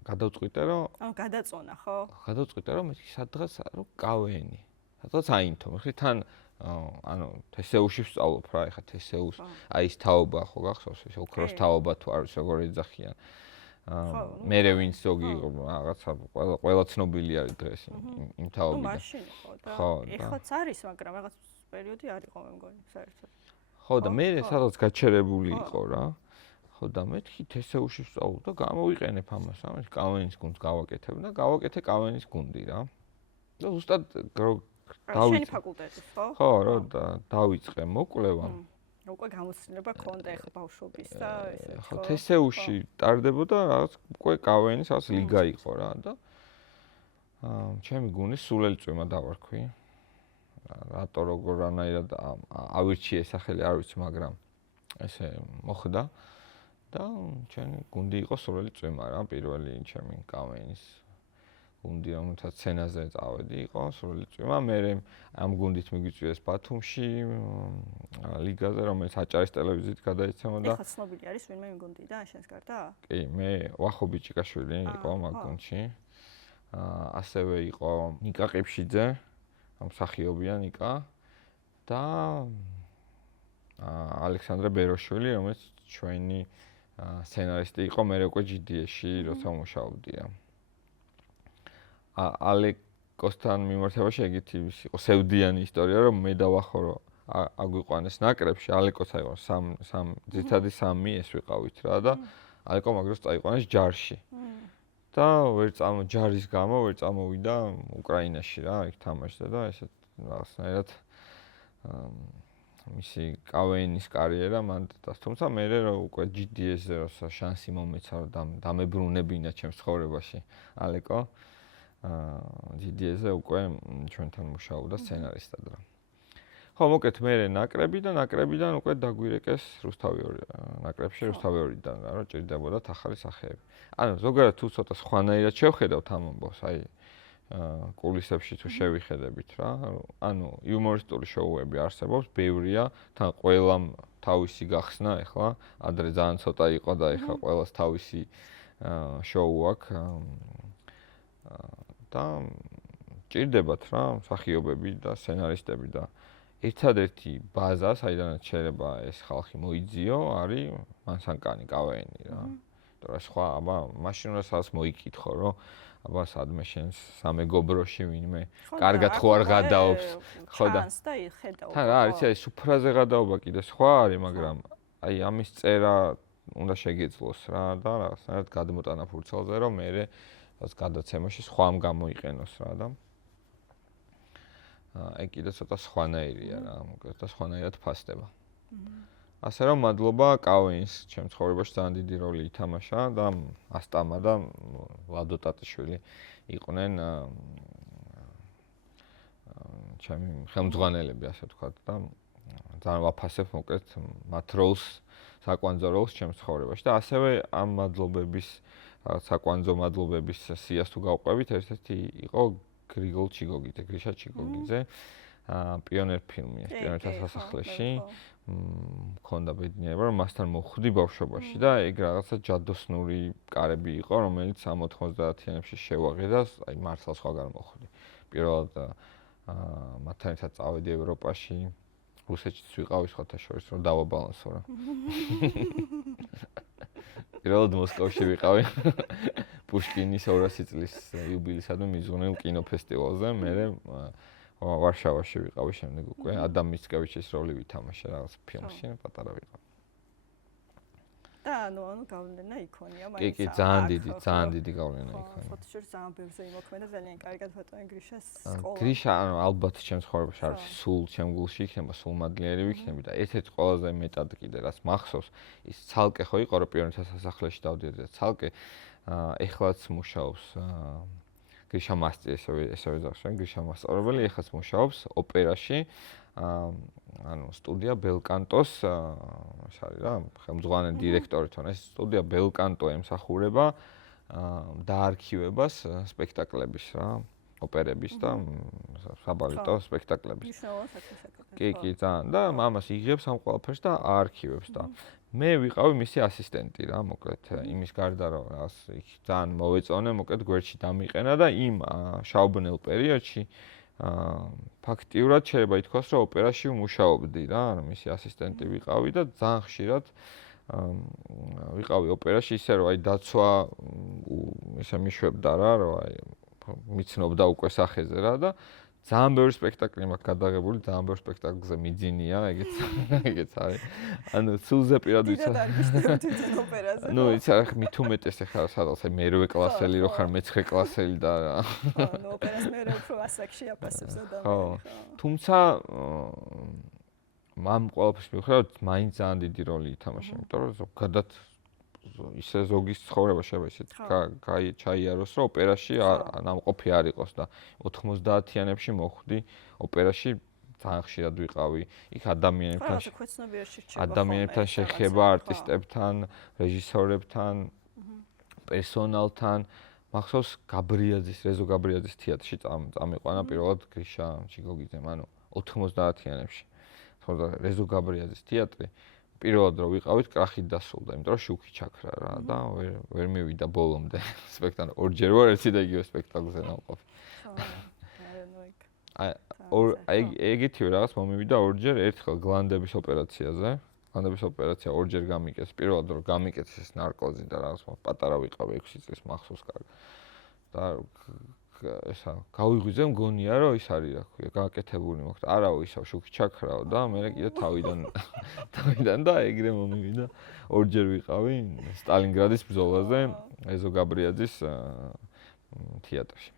გადავწყვიტე რომ გადაწონა ხო? გადავწყვიტე რომ მე სადღაც რომ გავენი სადღაც აინთო მე თან ანუ TSU-ში ვსწავლობ რა, ეხლა TSU-ს აი ეს თაობა ხო გახსოვს, ეს ოქროს თაობა თუ არის როგორ ეძახიან. მერე ვინც ზოგი რაღაცა ყველა ცნობილი არის დღეს იმ თაობიდან. მაშინ ხო და ეხლაც არის, მაგრამ რაღაც პერიოდი არ იყო მე მგონი საერთოდ. ხო და მე სადღაც გაჩერებული იყო რა. ხო და მეთქი TSU-ში ვსწავლობ და გამოვიყენებ ამას, ამას კავენის გუნდს გავაკეთებ და გავაკეთე კავენის გუნდი რა. და ზუსტად შენი ფაკულტეტის ხო? ხო, რომ დავიწყე მოკვლევა. უკვე გამოცდილება ქონდა ეხა ბავშვობის და ესეთ ხო, TSU-ში ტარდებოდა რაღაც უკვე კავენის რაღაც ლიგა იყო რა და ჩემი გუნდის სულელი წვიმა დავარქვი. რატო როგორ რანაირად ავირჩიე სახელი არ ვიცი, მაგრამ ესე მოხდა და ჩემი გუნდი იყო სულელი წვიმა რა, პირველი ჩემი კავენის გუნდი რომელსაც სცენაზე წავედი იყო სრული წვიმა მე ამ გუნდით მიგვიწვიეს ბათუმში ლიგაზე რომელიც აჭარის ტელევიზიით გადაიცემოდა ეხლა ცნობილი არის ვინმე იმ გუნდიდან შენს გარდა? კი მე ვახო ბიჭიკაშვილი იყო მაგ გუნდში ასევე იყო ნიკა ყიფშიძე მსახიობია ნიკა და ალექსანდრე ბეროშვილი რომელიც ჩვენი სცენარისტი იყო მე უკვე GDS-ში როცა მუშაობდი რა ალეკოსთან მიმართებაში ეგეთი იყო სევდიანი ისტორია რომ მე და ვახო რომ აგვიყვანეს ნაკრებში ალეკოს აიყვანეს ძირითადი 3 ეს ვიყავით რა და ალეკო მაგროს წაიყვანეს ჯარში და ვერ ჯარის გამო ვერ წამოვიდა უკრაინაში რა, იქ თამაშდა და ესეთ რაღაცნაირად მისი კავეინის კარიერა მან დაწ. თუმცა მე უკვე GDS-ზე როცა შანსი მომეცა რომ დამებრუნებინა ჩემს ცხოვრებაში ალეკო GDS-ზე უკვე ჩვენთან მუშაობდა სცენარისტად რა. ხო, მოკეთ მე ნაკრებიდან უკვე დაგვირეკეს ნაკრებში რუსთავი 2-დან რა, რომ ჭირდებოდა ახალი სახეები. ანუ ზოგადად თუ ცოტა სხვანაირად შევხედავთ ამ ამბავს, აი კულისებში თუ შევიხედებით რა, ანუ იუმორისტული შოუები არსებობს, ბევრია, თან ყველამ თავისი გახსნა, ეხლა ადრე ძალიან ცოტა იყო და ეხლა ყველას თავისი შოუ აქვს და ჭირდებათ რა, მსახიობები და სცენარისტები და ერთადერთი ბაზა, საიდანაც შეიძლება ეს ხალხი მოიძიო, არის მანსანკანი, კავეინი რა. იმიტომ რომ სხვა, აბა, მაშინ რა სადაც მოიკითხო, რომ აბა სადმე შენს სამეგობროში ვინმე კარგად ხო არ გადაობს, ხო და თან რა არის ეს სუფრაზე გადაობა კიდე სხვა არის, მაგრამ აი ამის წერა უნდა შეგეძლოს რა და რაღაცნაირად გადმოტანა ფურცელზე, რომ მე რაც გადაცემაში სხვამ გამოიყენოს რა და აი კიდე ცოტა სხვანაირია რა, მოკლედ და სხვანაირად ფასდება. ასე რომ მადლობა კავეინს, ჩემ ცხოვრებაში ძალიან დიდი როლი ითამაშა და ასტამა და ლადო ტატიშვილი იყვნენ ჩემი ხელმძღვანელები, ასე ვთქვათ და ძალიან ვაფასებ მოკლედ მათ როლს, საკვანძო როლს ჩემ ცხოვრებაში და ასევე ამ მადლობების საკვანძო მადლობების სიას თუ გავყვებით, ერთ-ერთი იყო გრიგოლ ჩიგოგიძე, გრიშა ჩიგოგიძე, პიონერ ფილმი, პიონერთა სასახლეში. მქონდა ბედნიერება, რომ მასთან მოხვდი ბავშვობაში და ეგ რაღაცა ჯადოსნური კარები იყო, რომელიც ამ 90-იანებში შევაღე და აი მართლა სხვაგან მოხვდი. პირველად მათთან ერთად წავედი ევროპაში, რუსეთშიც ვიყავი სხვათა შორის, რომ დავაბალანსო რა. პირველად მოსკოვში ვიყავი. პუშკინის 200 წლის იუბილეისადმი მიზღვნილ კინოფესტივალზე, მე ვარშავაში ვიყავი, შემდეგ უკვე ადამ მიცკევიჩის როლი ვითამაშე რაღაც ფილმში, პატარა ვიყავი. და ანუ გავლენა იქონია მაინც. კი, ძალიან დიდი გავლენა იქონია. ფოტოშურს ძალიან ბევრზე იმოქმედა, ძალიან კარგად ფოტოენ გრიშას სკოლა. გრიშა, ანუ ალბათ ჩემს ცხოვრებაში არის სულ ჩემ გულში იქნება, სულ მადლიერი ვიქნები და ერთ-ერთი ყველაზე მეტად კიდე რაც მახსოვს, ის ცალკე ხო იყო, რომ პიონერთა სასახლეში დავდიოდი და ცალკე ეხლაც მუშაობს გრიშა მასწი, ესევე ზავშენ, გრიშა მასწავლებელი, ეხლაც მუშაობს ოპერაში, ანუ სტუდია ბელკანტოს, ეს არის რა, ხელმძღვანელი დირექტორი თვითონ, ეს სტუდია ბელკანტო ემსახურება დაარქივებას სპექტაკლების რა, ოპერების და საბალეტო სპექტაკლების. კი, ძალიან და მამას იღებს ამ ყველაფერს და აარქივებს და მე ვიყავი მისი ასისტენტი რა, მოკლედ იმის გარდა რომ რაღაც იქ ძალიან მოვეწონე, მოკლედ გვერდში დამიყენა და იმ შაუბნელ პერიოდში ფაქტიურად შეიძლება ითქვას, რომ ოპერაში ვმუშაობდი რა, ანუ მისი ასისტენტი ვიყავი და ძალიან ხშირად ვიყავი ოპერაში ისე რომ აი დაცვა ისე მიშვებდა რა, რომ აი მიცნობდა უკვე სახეზე რა და ძალიან ბევრი სპექტაკლი მაქვს გადაღებული, ძალიან ბევრი სპექტაკლზე მიძინია, ეგეც არის. ანუ სულზე პირად ვიცი. დიდად არ გიშდებათ თვითონ ოპერაზე. ნუ იცი რა, მით უმეტეს ახლა სადღაც აი მერვე კლასელი რო ხარ, მეცხრე კლასელი და რა. ანუ ოპერას მე უფრო ასაკში აფასებს ადამიანი. ხო. თუმცა მამ ყველაფერს მიუხედავად, მაინც ძალიან დიდი როლი ითამაშა, იმიტომ რომ ზოგადად ისე ზოგის ცხოვრება შეიძლება ისეთ ჩაიაროს, რომ ოპერაში ნამყოფი არ იყოს და 90-იანებში მოხვდი ოპერაში ძალიან ხშირად ვიყავი. იქ ადამიანებთან შეხება, არტისტებთან, რეჟისორებთან, პერსონალთან. მახსოვს რეზო გაბრიაძის თეატრში წამიყვანა პირველად გრიშა ჩიგოგიძემ, ანუ 90-იანებში. რეზო გაბრიაძის თეატრი პირველად რო ვიყავით, კრახით დასრულდა, იმიტომ რომ შუქი ჩაქრა რა და ვერ მივიდა ბოლომდე სპექტაკლი. ორჯერ ვარ ერთი და იგივე სპექტაკლზე ნამყოფი. აი ეგეთივე რაღაც მომივიდა ორჯერ, ერთხელ გლანდების ოპერაციაზე. გლანდების ოპერაცია ორჯერ გამიკეთეს. პირველად რო გამიკეთეს ეს ნარკოზი და რაღაც პატარა ვიყავი 6 წლის მახსოვს კარგ. და ესა გავიღვიძე მგონია რომ ის არის რა ქვია გააკეთებული მოხდა. არაო ისევ შუქი ჩაქრაო და მე კიდე თავიდან და ეგრე მომივიდა. ორჯერ ვიყავი სტალინგრადის ბრძოლაზე ეზო გაბრიაძის თეატრში.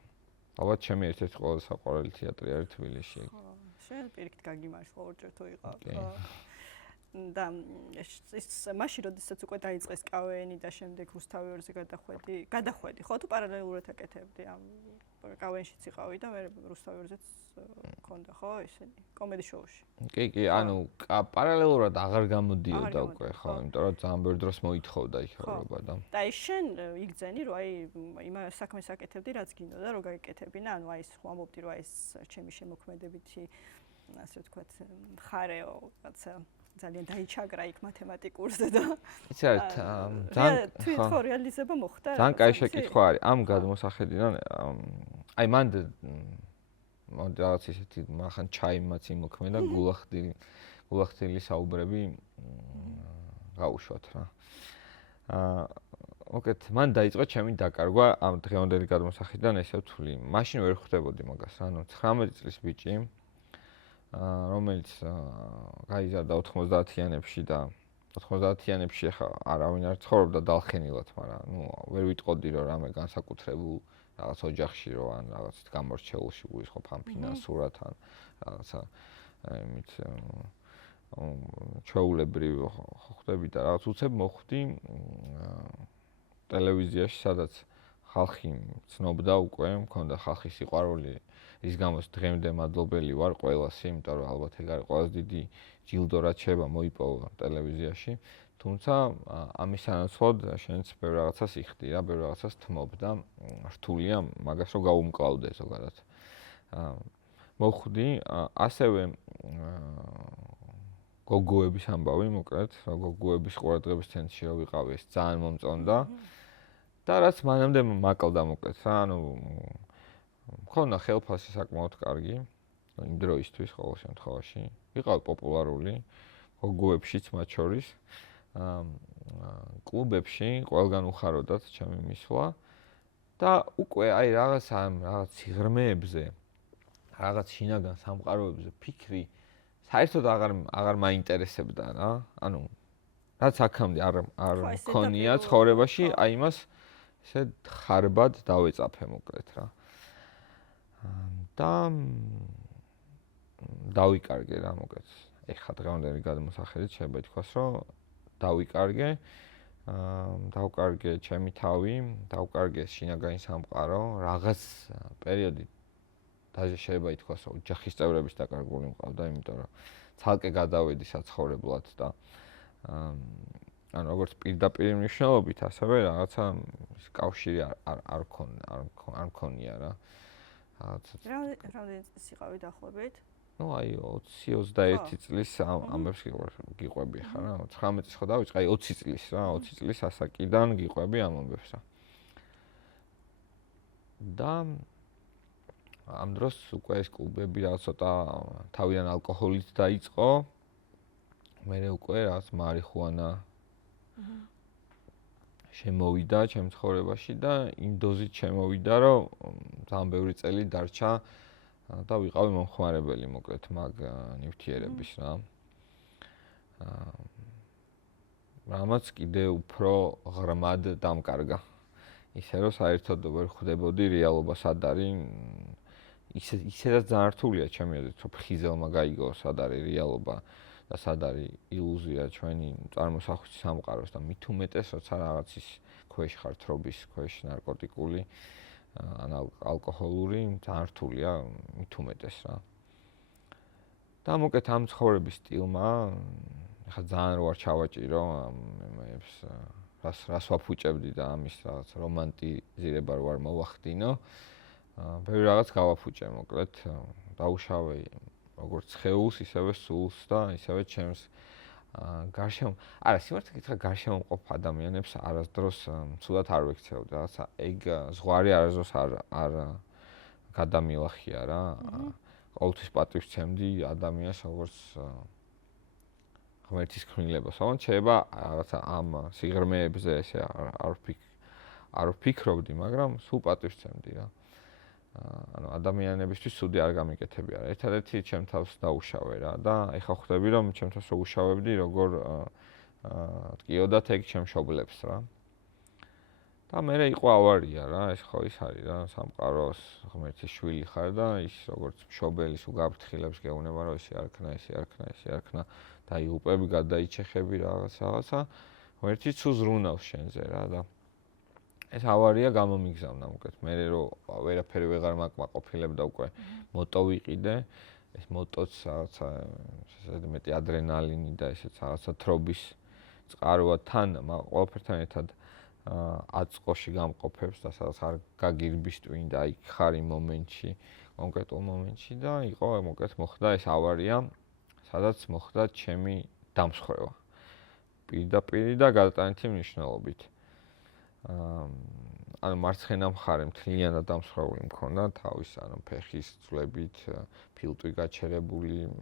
ალბათ ჩემი ერთ-ერთი ყველაზე საყვარელი თეატრი არის თბილისში. შენ პირიქით გაგიმარშვა ორჯერ თუ იყავ. და ის მაშინ როდესაც უკვე დაიწყეს კავენი და შემდეგ რუსთავიორზე გადახვედი ხო თუ პარალელურად აკეთებდი ამ კავენშიც იყავი და მე რუსთავიორზეც მქონდა ხო ისინი კომედი შოუში. კი, ანუ პარალელურად აღარ გამოდიოდა უკვე ხო, იმიტომ რომ ძალიან ბევრ დროს მოითხოვდა იქაურობა და. და ის შენ იგძენი რომ აი იმ საქმეს აკეთებდი რაც გინდოდა რომ გაიკეთებინა, ანუ აი ვამბობდი რომ აი ეს ჩემი შემოქმედებითი ასე ვთქვათ ხარეო რაცა ძალიან დაიჩაგრა იქ მათემატიკურზე და იცი რა ძალიან თვითონ რეალიზება მოხდა. ძალიან კაი შეკითხვა არის ამ გადმოსახედიდან აი მან რაღაც ისეთი მახან ჩაიმაც იმოქმედა გულახდილი საუბრები გაუშვათ რა. მოკეთ მან დაიწყო ჩემი დაკარგვა ამ დღევანდელი გადმოსახედიდან ესე ვთვლი. მაშინ ვერ ხვდებოდი მაგას, ანუ 19 წლის ბიჭი რომელიც გაიზარდა 90-იანებში და 90-იანებში ახლა არავინ არ ცხოვრობდა დალხენილად, მაგრამ ნუ ვერ ვიტყოდი რომ რამე განსაკუთრებულ რაღაც ოჯახში რო ან რაღაც გამორჩეულში ვიყო ამ ფინანსურად ან რაღაცა იმით ჩაულებრივ ხვდები და რაღაც უცებ მოხვდი ტელევიზიაში, სადაც ხალხი ცნობდა უკვე, მქონდა ხალხის სიყვარული, რის გამოც დღემდე მადლობელი ვარ ყველას, იმიტომ რომ ალბათ ეგ არის ყველაზე დიდი ჯილდო რაც შეიძლება მოიპოვა ტელევიზიაში. თუმცა ამის სანაცვლოდ შენც ბევრ რაღაცას იხდი რა, ბევრ რაღაცას თმობ და რთულია მაგას რომ გაუმკლავდე ზოგადად. მოხვდი ასევე გოგოების ამბავი, მოკლედ, გოგოების ყურადღების ცენტრში რო ვიყავი, ეს ძალიან მომწონდა. და რაც მანამდე მაკლდა მოკლედ რა, ანუ მქონდა ხელფასი საკმაოდ კარგი, იმ დროისთვის ყოველ შემთხვევაში. ვიყავი პოპულარული გოგოებშიც მათ შორის. კლუბებში ყველგან უხაროდათ ჩემი მისვლა და უკვე აი რაღაც სიღრმეებზე, რაღაც შინაგან სამყაროებზე ფიქრი საერთოდ აღარ მაინტერესებდა რა. ანუ რაც აქამდე არ მქონია ცხოვრებაში, აი იმას ესე ხარბად დავეწაფე მოკლედ რა. და დავიკარგე რა მოკლედ. ეხლა დღევანდელი გადმოსახედით შეიძლება ითქვას, რომ დავიკარგე, დავკარგე ჩემი თავი, დავკარგე შინაგანი სამყარო, რაღაც პერიოდი დაჟე შეიძლება ითქვას, რომ ოჯახის წევრების დაკარგული მყავდა, იმიტომ რომ ცალკე გადავედი საცხოვრებლად და ანუ როგორც პირდაპირ მნიშვნელობით, ასევე რაღაცა კავშირი არ მქონია რა. რამდენი წელი იყავი დაახლოებით? ნუ აი 20-21 წლის ამებს გიყვები ხარ რა. 19 წლის ხო დავიწყე, აი 20 წლის რა, 20 წლის ასაკიდან გიყვები ამ ამბებს რა. და ამ დროს უკვე ეს კლუბები რაღაც ცოტა თავიდან ალკოჰოლით დაიწყო. მერე უკვე რაღაც მარიხუანა შემოვიდა ჩემ ცხოვრებაში და იმ დოზით შემოვიდა, რომ ძალიან ბევრი წელი დარჩა და ვიყავი მომხმარებელი მოკლედ მაგ ნივთიერების რა. რამაც კიდე უფრო ღრმად დამკარგა. ისე რომ საერთოდ ვერ ხვდებოდი რეალობა სად არის. ისედაც ძალიან რთულია ჩემი აზრით, რომ ხიზელმა გაიგო სად არის რეალობა და სად არის ილუზია ჩვენი წარმოსახვის სამყაროს და მით უმეტეს როცა რაღაცის ქვეშ ხარ, თრობის ქვეშ, ნარკოტიკული ან ალკოჰოლური, ძალიან რთულია მით უმეტეს რა. და მოკეთ ამ ცხოვრების სტილმა ეხლა ძალიან რო არ ჩავაჭირო ამებს რას ვაფუჭებდი და ამის რაღაც რომანტიზირება რო არ მოვახდინო. ბევრი რაღაც გავაფუჭე მოკლედ, დაუშავე როგორც ცხეულს, ისევე სულს და ისევე ჩემს გარშემო. არა, სიმართლე გითხრა, გარშემოყოფ ადამიანებს არასდროს ცუდად არ ვექცეოდა, რაღაცა ეგ ზღვარი არასდროს არ გადამილახია რა. ყოველთვის პატივს ვცემდი ადამიანს როგორც ღმერთის ქმნილებას. თუმცა შეიძლება რაღაცა ამ სიღრმეებზე ესე არ ვფიქრობდი, მაგრამ სულ პატივს ვცემდი რა. ანუ ადამიანებისთვის ცუდი არ გამიკეთებია. ერთადერთი ჩემ თავს დაუშავე რა და ეხა ხვდები რომ ჩემ თავს რო უშავებდი როგორ ტკიოდათ ეგ ჩემ მშობლებს რა. და მე იყო ავარია რა, ეს ხო ის არის რა, სამყაროს ღმერთის შვილი ხარ და ის როგორც მშობელი სულ გაფრთხილებს გეუბნება რომ ისი არ ქნა, ისი არ ქნა, ისი არ ქნა და იღუპები, გადაიჩეხები რაღაცა, ღმერთი თუ ზრუნავს შენზე რა და ეს ავარია გამომიგზავნა უკეთ. მე რო ვერაფერი ვეღარ მაკმაყოფილებდა უკვე მოტო ვიყიდე, ეს მოტოც რაღაცა ესე მეტი ადრენალინი და ესეც რაღაცა თრობის წყაროა თან, მაგრამ ყველაფერთან ერთად აწყოში გამყოფებს და სადაც არ გაგირბის ტვინდა იქ ხარ იმ მომენტში, კონკრეტულ მომენტში და იყო მოკეთ მოხდა ეს ავარია, სადაც მოხდა ჩემი დამსხვრევა. პირდაპირ და გადატანითი მნიშვნელობით. ანუ მარცხენა მხარე მთლიანად დამსხვრეული მქონდა თავის, ანუ ფეხის ძვლებით, ფილტვი გაჩერებული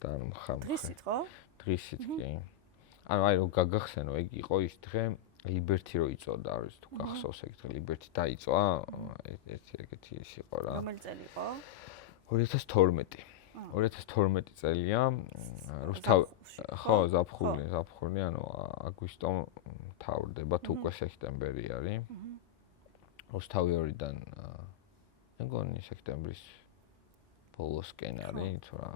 და ანუ დღისით ხო? დღისით კი. ანუ აი რო გაგახსენო, ეგ იყო ის დღე Liberty რო იწოდა, არის თუ გახსოვს ეგ დღე Liberty დაიწვა, ეგეთი ის იყო რა. რომელი წელი იყო? 2012. 2012 წელია, რუსთავი ხო, ზაფხული, ანუ აგვისტო თავდება, თუ უკვე სექტემბერი არის. რუსთავი 2-დან მეგონი სექტემბრის ბოლოსკენ არის, თუ რა.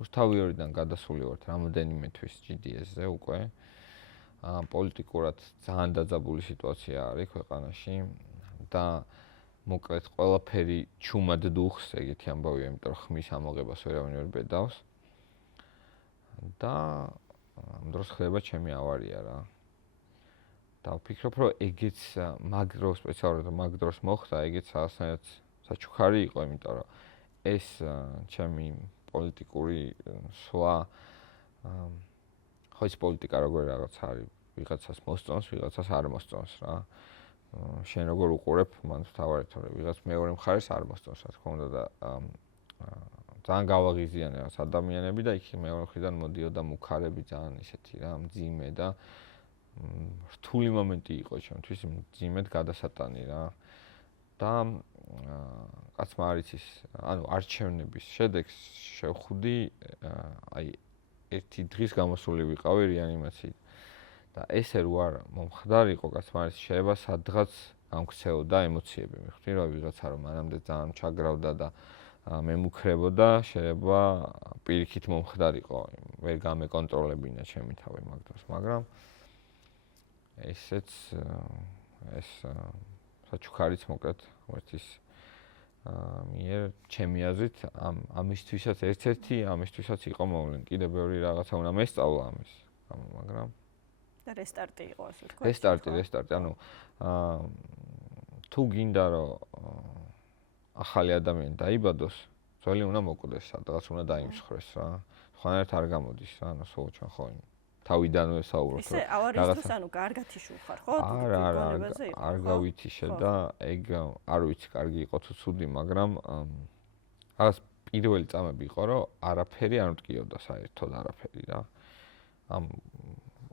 რუსთავი 2-დან გადასული ვართ რამოდენიმე თვის GDS-ზე უკვე. პოლიტიკურად ძალიან დაძაბული სიტუაცია არის ქვეყანაში და მოკლედ ყველაფერი ჩუმად დუხს, ეგეთი ამბავია, იმიტომ რომ ხმის ამოღებას ვერავინ ვერ ბედავს. და ამ დროს ხდება ჩემი ავარია რა. და ვფიქრობ, რომ ეგეც მაგ დროს სპეციალურად მაგ დროს მოხდა, ეგეც რაღაცნაირად საჩუქარი იყო, იმიტომ რომ ეს ჩემი პოლიტიკური სვლა ხო ის პოლიტიკა როგორ რაღაც არის, ვიღაცას მოსწონს, ვიღაცას არ მოსწონს რა. შენ როგორ უყურებ, მან თავარეთ რომ ვიღაც მეორე მხარეს არ მოსწონს, რა თქმა უნდა და ძალიან გავაღიზიანე რაღაც ადამიანები და იქ მეორე მხრიდან მოდიოდა მუქარები ძალიან ისეთი რა, მძიმე და რთული მომენტი იყო ჩემთვის, მძიმედ გადასატანი რა. და კაცმა არ იცის, ანუ არჩევნების შედეგს შევხვდი, აი ერთი დღის გამოსული ვიყავი რეანიმაციით. და ესე რო არ მომხდარიყო, კაცმა არ იცის, შეიძლება სადღაც გამქცეოდა ემოციები, მივხვდი რა ვიღაცა რომ მანამდე ძალიან ჩაგრავდა და მემუქრებოდა, შეიძლება პირიქით მომხდარიყო, ვერ გამეკონტროლებინა ჩემი თავი მაგ დროს, მაგრამ ესეც ეს საჩუქარიც მოკლედ ერთის მიერ ჩემი აზრით ამისთვისაც ერთ-ერთი ამისთვისაც იყო მოვლენი. კიდე ბევრი რაღაცა უნდა მესწავლა ამის, მაგრამ და რესტარტი იყო ასე თქვა. რესტარტი, ანუ თუ გინდა რომ ახალი ადამიანი დაიბადოს, ძველი უნდა მოკვდეს, სადღაც უნდა დაიმსხვრეს რა. ხანერთ არ გამოდის რა, ანუ სულ ჩვენ ხო თავიდანვე საუბრობთ. ისე ავარიის დროს ანუ კარგად იშუხარ, ხო? არ გავითიშე და ეგ არ ვიცი, კარგი იყო თუ ცუდი, მაგრამ რაღაც პირველი წამები იყო, რომ არაფერი არ მტკიოდა საერთოდ არაფერი რა. ამ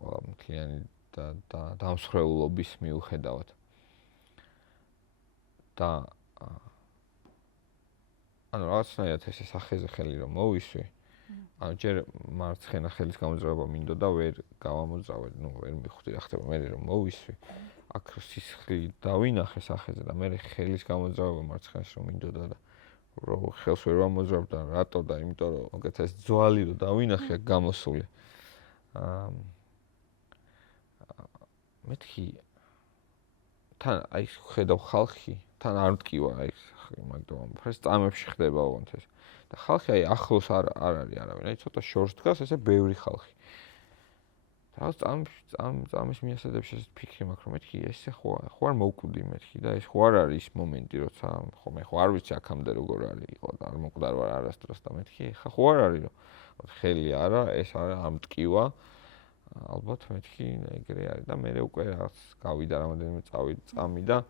მთლიანი და დამსხვრეულობის მიუხედავად. და ანუ რაღაცნაირად ესე სახეზე ხელი რომ მოვისვი, ანუ ჯერ მარცხენა ხელის გამოძრაობა მინდოდა, ვერ გავამოძრავე, ვერ მიხვდი რა ხდება, მე რომ მოვისვი, აქ სისხლი დავინახე სახეზე და მე ხელის გამოძრაობა მარცხენას რომ მინდოდა და რომ ხელს ვერ ვამოძრავდა, რატო და იმიტომ რომ მოგეთ ეს ძვალი რომ დავინახე გამოსული. მეთქი თან აი ხედავ ხალხი, თან არ მტკივა აი მაგდროულად, ეს წამებში ხდება ოღონდ ეს. და ხალხი აი ახლოს არ არის არავინ, აი ცოტა შორს დგას ესე ბევრი ხალხი. და წამის მიასადებში ეს ფიქრი მაქვს, რომ მეთქი ესე ხო არ მოვკვდი მეთქი და ეს ხო არ არის ის მომენტი, როცა ხო მე ხო არ ვიცი აქამდე როგორ არის იყო და არ მოკვდარ ვარ არასდროს და მეთქი ხა ხო არ არის რომ ხელი არა, ეს არა არ მტკივა. ალბათ მეთქი ეგრე არის და მე უკვე რაღაც გავიდა რამოდენიმე წამი და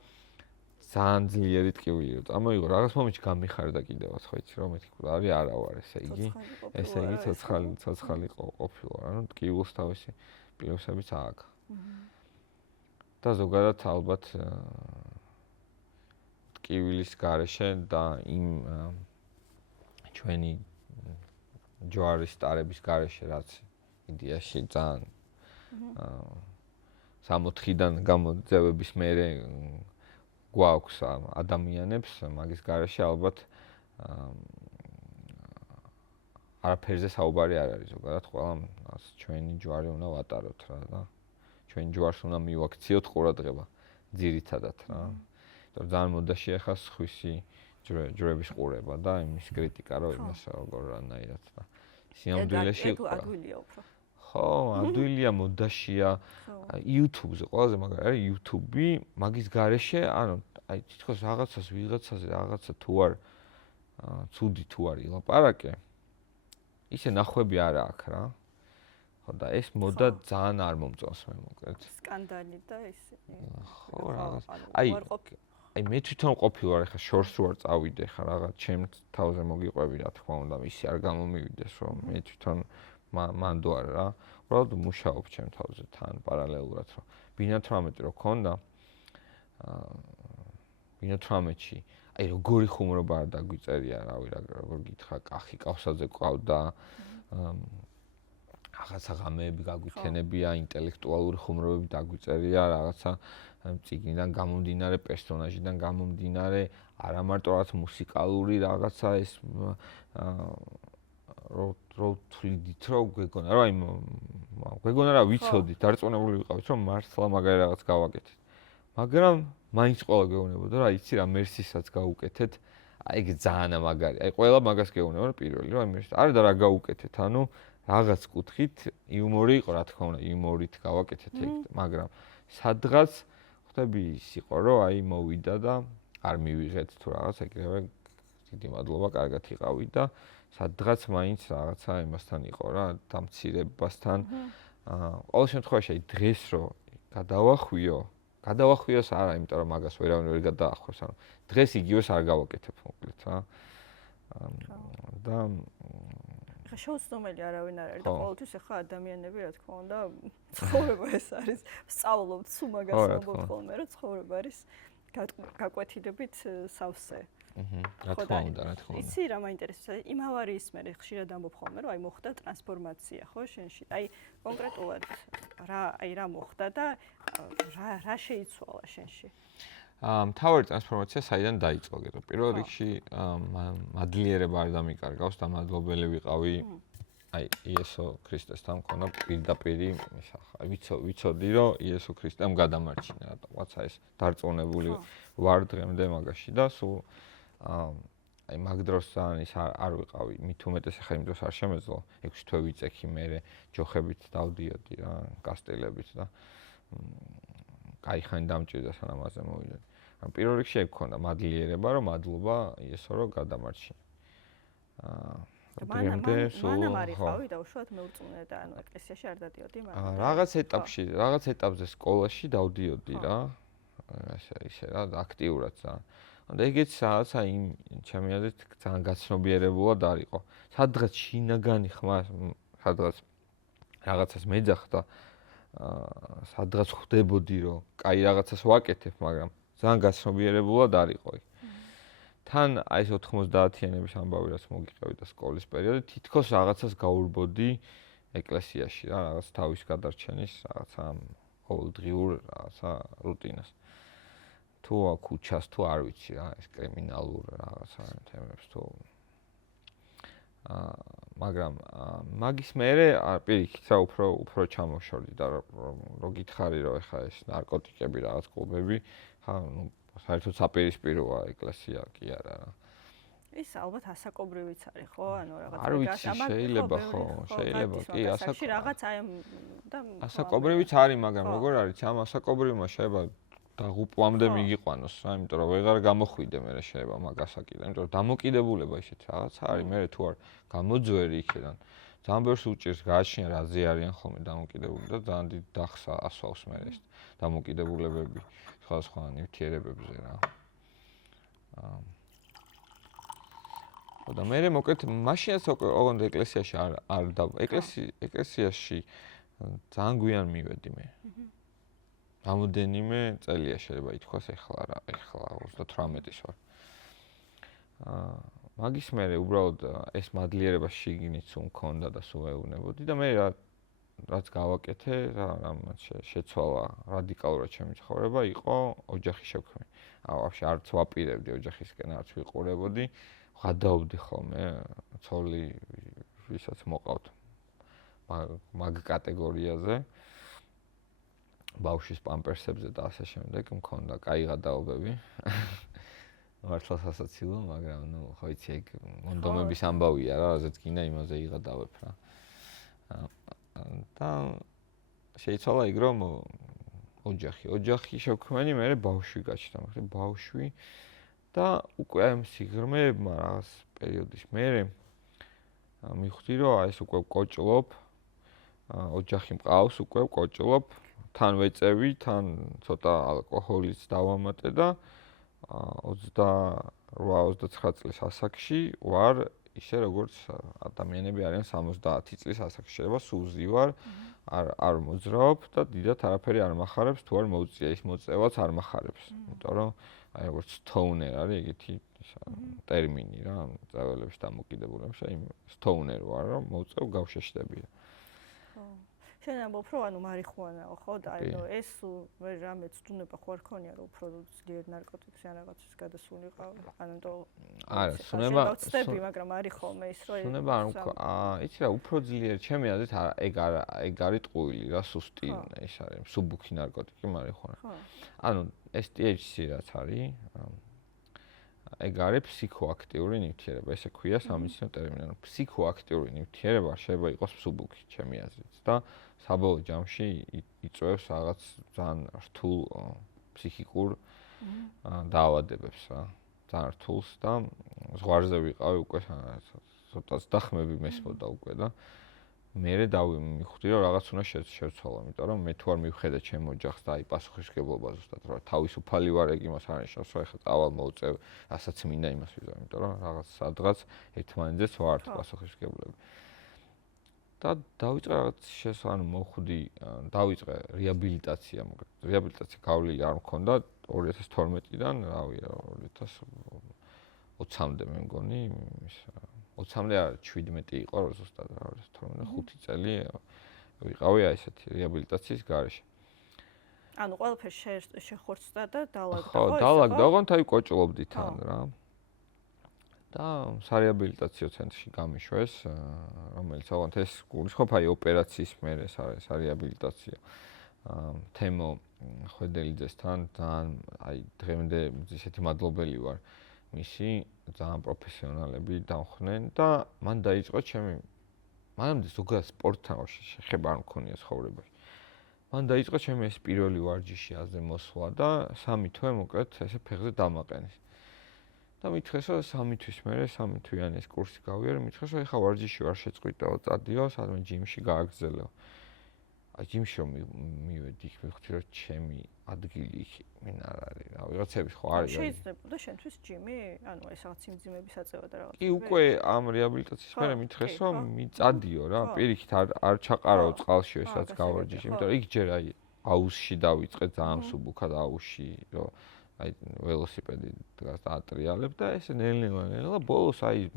ძალიან ძლიერი ტკივილი რომ წამოიღო რაღაც მომენტში გამიხარდა კიდევაც ხო იცი რომ მეთქი არის არა ვარ ესე იგი ცოცხალი ყოფილა რა ტკივილს თავისი პლუსებიც ააგა და ზოგადად ალბათ კივილის გარეშე და იმ ჩვენი ჯვარის ტარების გარეშე, რაც იდეაში ძალიან 60-დან გამოძევების მერე გვაქვს ადამიანებს, მაგის გარეშე ალბათ არაფერზე საუბარი არ არის, ზოგადად ყველამ ჩვენი ჯვარი უნდა ვატაროთ რა და ჩვენი ჯვარს უნდა მივაქციოთ ყურადღება ძირითადად რა. იმიტომ ძალიან მოდაშია ხა სხვისი ჯვრების ყურება და იმის კრიტიკა რომ იმას როგორ რანაირად და სიამდვილეში ადვილია უფრო. ხო, ადვილია მოდაშია YouTube-ზე, ყველაზე მაგარი არის YouTube-ი, მაგის გარეშე, ანუ აი თითქოს ვიღაცაზე რაღაცა თუ არ ცუდი თუ არ ილაპარაკე, ისე ნახვები არა აქვს რა. ხო და ეს მოდა ძალიან არ მომწონს მე მოკლედ. სკანდალი და ისე. ხო, რაღაც. აი მე თვითონ ყოფილვარ ახლა შორს რო არ წავიდე ხა რაღაც ჩემ თავზე მოგიყვები რა თქმა უნდა, ისე არ გამომივიდეს რომ მე თვითონ მანდ ვარ რა. უბრალოდ მუშაობ ჩემ თავზე თან პარალელურად რომ ბინათრამეტი რო ქონდა ბინათრამეტში აი როგორი ხუმრობა არ დაგვიწერია რავი როგორ გითხრა კახი კავსაძე ყავდა რაღაცა ღამეები გაგვითენებია ინტელექტუალური ხუმრობები დაგვიწერია რაღაცა წიგნიდან გამომდინარე პერსონაჟიდან გამომდინარე არა მარტო რაღაც მუსიკალური რაღაცა ეს რო თვლიდით რომ გვეგონა რა იმ გვეგონა რა ვიცოდით დარწმუნებული ვიყავით რომ მართლა მაგარი რაღაც გავაკეთეთ მაგრამ მაინც ყველა გეუბნებოდა რა იცი რა მერსისაც გაუკეთეთ აი ეგ ძალიან მაგარი აი ყველა მაგას გეუბნება პირველი რა მერსი არა და რა გაუკეთეთ ანუ რაღაც კუთხით იუმორი იყო რა თქმა უნდა იუმორით გავაკეთეთ ეგ მაგრამ სადღაც ხვდები ის იყო რომ აი მოვიდა და არ მივიღეთ თუ რაღაც ეგრევე დიდი მადლობა კარგად იყავი და სადღაც მაინც რაღაცა იმასთან იყო რა დამცირებასთან ყოველ შემთხვევაში აი დღეს რო გადავახვიოს არა იმიტომ რომ მაგას ვერავინ ვერ გადაახვევს ანუ დღეს იგივეს არ გავაკეთებ მოკლედ რა და ხა შეუცდომელი არავინ არ არის და ყოველთვის ახლა ადამიანები რა თქმა უნდა ცხოვრება ეს არის სწავლობთ სულ მაგას ვამბობთ ხოლმე რომ ცხოვრება არის გაკვეთილებით სავსე რა თქმა უნდა იცი რა მაინტერესებს იმ ავარიის მერე ხშირად ამბობ ხოლმე რომ აი მოხდა ტრანსფორმაცია ხო შენში აი კონკრეტულად რა მოხდა და რა შეიცვალა შენში მთავარი ტრანსფორმაცია საიდან დაიწყო გეტყვი პირველ რიგში მადლიერება არ დამიკარგავს და მადლობელი ვიყავი აი იესო ქრისტესთან მქონდა პირდაპირი ვიცოდი რომ იესო ქრისტემ გადამარჩინა რატომაც ეს დარწმუნებული ვარ დღემდე მაგაში და სულ აი მაგ დროს ძალიან ის არ ვიყავი მით უმეტეს ახლა იმ დროს არ შემეძლო 6 თვე ვიწექი მე ჯოხებით დავდიოდი რა კასტილებით და кайხანი დამჭირდა სანამ ასე მოვიდოდი ან პირველ რიგში ეგ ქონდა მადლიერება რომ მადლობა იესო რომ გადამარჩინა მანამ არ იყავი და უშუალოდ მეურწმუნე და ანუ ეკლესიაში არ დადიოდი მაგრამ რაღაც ეტაპზე სკოლაში დავდიოდი რა ისე რა აქტიურად რა და ეგეც რაღაცა იმ ჩემი აზრით ძალიან გაცნობიერებულად არ იყო სადღაც შინაგანი ხმა სადღაც რაღაცას მეძახდა სადღაც ხვდებოდი რომ კაი რაღაცას ვაკეთებ მაგრამ ძალიან გაცნობიერებულად არ იყო იქ თან აი ეს 90-იანების ამბავი რაც მოგიყევი და სკოლის პერიოდი თითქოს რაღაცას გაურბოდი ეკლესიაში რა რაღაც თავის გადარჩენის რაღაცა ყოველდღიურ რაღაცა რუტინას თუ ქუჩას თუ არ ვიცი რა ეს კრიმინალურ რაღაცა თემებს თუ მაგრამ მაგის მერე პირიქით რა უფრო ჩამოშორდი და რო გითხარი რომ ეხა ეს ნარკოტიკები რაღაც კლუბები ხა ნუ საერთოდ საპირისპიროა ეკლესია კი არა რა ის ალბათ ასაკობრივიც არის ხო ანუ რაღაც არ ვიცი შეიძლება ხო შეიძლება კი რაღაც აი და ასაკობრივიც არის მაგრამ როგორ არის ამ ასაკობრივმა შეიძლება დაღუპვამდე მიგიყვანოს რა იმიტომ რომ ვეღარ გამოხვიდე მე შეიძლება მაგასაკიდან იმიტომ რომ დამოკიდებულება ისეთ რაღაცა არის მე თუ არ გამოძვერი იქიდან ძალიან ბევრს უჭირს გააჩნია რაზე არიან ხოლმე დამოკიდებული და ძალიან დიდ დახს ასვავს მე ეს დამოკიდებულებები სხვადასხვა ნივთიერებებზე რა და მე მოკლედ მაშინაც ოღონდ ეკლესიაში არ ეკლესიაში ძალიან გვიან მივედი მე რამოდენიმე წელია შეიძლება ითქვას ეხლა 38-ის ვარ. მაგის მერე უბრალოდ ეს მადლიერება შიგნით სულ მქონდა და სულ ეუბნებოდი და მე რაც გავაკეთე, რამაც შეცვალა რადიკალურად ჩემი ცხოვრება, იყო ოჯახის შექმნა. ვაფშე არც ვაპირებდი ოჯახისკენ, არც ვიყურებოდი, გადავდი ხოლმე ცოლი ვისაც მოყავთ მაგ კატეგორიაზე. ბავშვის პამპერსებზე და ასე შემდეგ მქონდა კაი გადაობები. მართლა სასაცილო, მაგრამ ხო იცი ეგ მონდომების ამბავია რა, რაზეც გინდა იმაზე იღადავებ რა. და შეიცვალა იქ რომ ოჯახი შექმენი მე ბავშვი გაჩნდა, მაგრამ ბავშვი და უკვე ამ სიღრმეებმა რაღაც პერიოდის მერე მივხვდი რომ ეს უკვე ვკოჭლობ, ოჯახი მყავს, უკვე ვკოჭლობ, თან ვეწევი, თან ცოტა ალკოჰოლიც დავამატე და 28-29 წლის ასაკში ვარ ისე როგორც ადამიანები არიან 70 წლის ასაკში, შეიძლება სუზი ვარ, არ მოძრაობ და დიდად არაფერი არ მახარებს, თუ არ მოვწია ის მოწევაც არ მახარებს. იმიტომ რომ აი როგორც სტოუნერ არის ეგეთი ტერმინი რა, წაველებში დამოკიდებულებში, აი სტოუნერ ვარ, რომ მოვწევ გავშეშდებია. შენ ამბობ რომ ანუ მარიხუანაო ხო და ანუ ეს მე რამე ცდუნება ხო არ ქონია რომ უფრო ძლიერ ნარკოტიკს ან რაღაცის გადასულიყავ ანუ თო არა ცნება ვწდები მაგრამ არის ხოლმე ის რომ ცნება არ მქონია იცი რა უფრო ძლიერ ჩემი აზრით ეგ არის ტყუილი რა სუსტი ეს არის სუბუქი ნარკოტიკი მარიხუანა ანუ ეს THC რაც არის ეგ არის ფსიქოაქტიური ნივთიერება ესე ქვია სამეცნიერო ტერმინი ანუ ფსიქოაქტიური ნივთიერება შეიძლება იყოს სუბუქი ჩემი აზრით და საბოლოო ჯამში იწვევს რაღაც ძალიან რთულ ფსიქიკურ დაავადებებს რა ძალიან რთულს და ზღვარზე ვიყავი უკვე ცოტა დახმები მესმოდა უკვე და მე მივხვდი რომ რაღაც უნდა შევცვალო იმიტომ რომ მე თუ არ მივხედე ჩემ ოჯახს და აი პასუხისმგებლობა ზუსტად რა თავისუფალი ვარ ეგ იმას არ ნიშნავს რომ ეხლა წავალ მოვწევ რასაც მინდა იმას ვიზამ იმიტომ რომ რაღაც სადღაც ერთმანეთზეც ვართ პასუხისმგებლები და დავიწყე რაღაც ანუ მოვხვდი დავიწყე რეაბილიტაცია მაგრამ რეაბილიტაცია გავლილი არ მქონდა 2012-დან რავი 2020-მდე მე მგონი 20-მდე არა 17 იყო ზუსტად 2012 5 წელი ვიყავი აი ესეთი რეაბილიტაციის გარეშე ანუ ყველაფერს შეხორცდა და დაალაგდა ხო დაალაგდა ოღონდ აი კოჭლობდი თან რა და სარეაბილიტაციო ცენტრში გამიშვეს რომელიც ოღონდ ეს გულისხმობს აი ოპერაციის მერე სარეაბილიტაციო თემო ხვედელიძესთან ძალიან აი დღემდე ისეთი მადლობელი ვარ მისი ძალიან პროფესიონალები დამხნენ და მან დაიწყო ჩემი მანამდე ზოგადად სპორტთან შეხება არ მქონია ცხოვრებაში მან დაიწყო ჩემი ეს პირველი ვარჯიში აზე მოსვლა და 3 თვე მოკლედ ესე ფეხზე დამაყენეს და მითხეს რომ 3 თვის მერე 3 თვიანი ეს კურსი გავიარე მითხეს რომ ეხა ვარჯიში ვარ შეწყვიტეო წადიო სადმე ჯიმში გააგრძელეო აი ჯიმში რომ მივედი იქ მივხვდი რომ ჩემი ადგილი იქ მინ არ არის რა ვიღაცების ხო არის შეიძლება შენთვის ჯიმი ანუ ეს რაღაც სიმძიმების აწევა და რაღაც კი უკვე ამ რეაბილიტაციის მერე მითხეს რომ მიწადიო რა პირიქით არ ჩაყარავ წყალში ესაც გავარჯიში იმიტომ რომ იქ ჯერ აი აუზში დავიწყე ძალიან სუბუქად აუზში რომ აი ველოსიპედი დგას და ატრიალებ და ესე ნელ-ნელა ბოლოს აი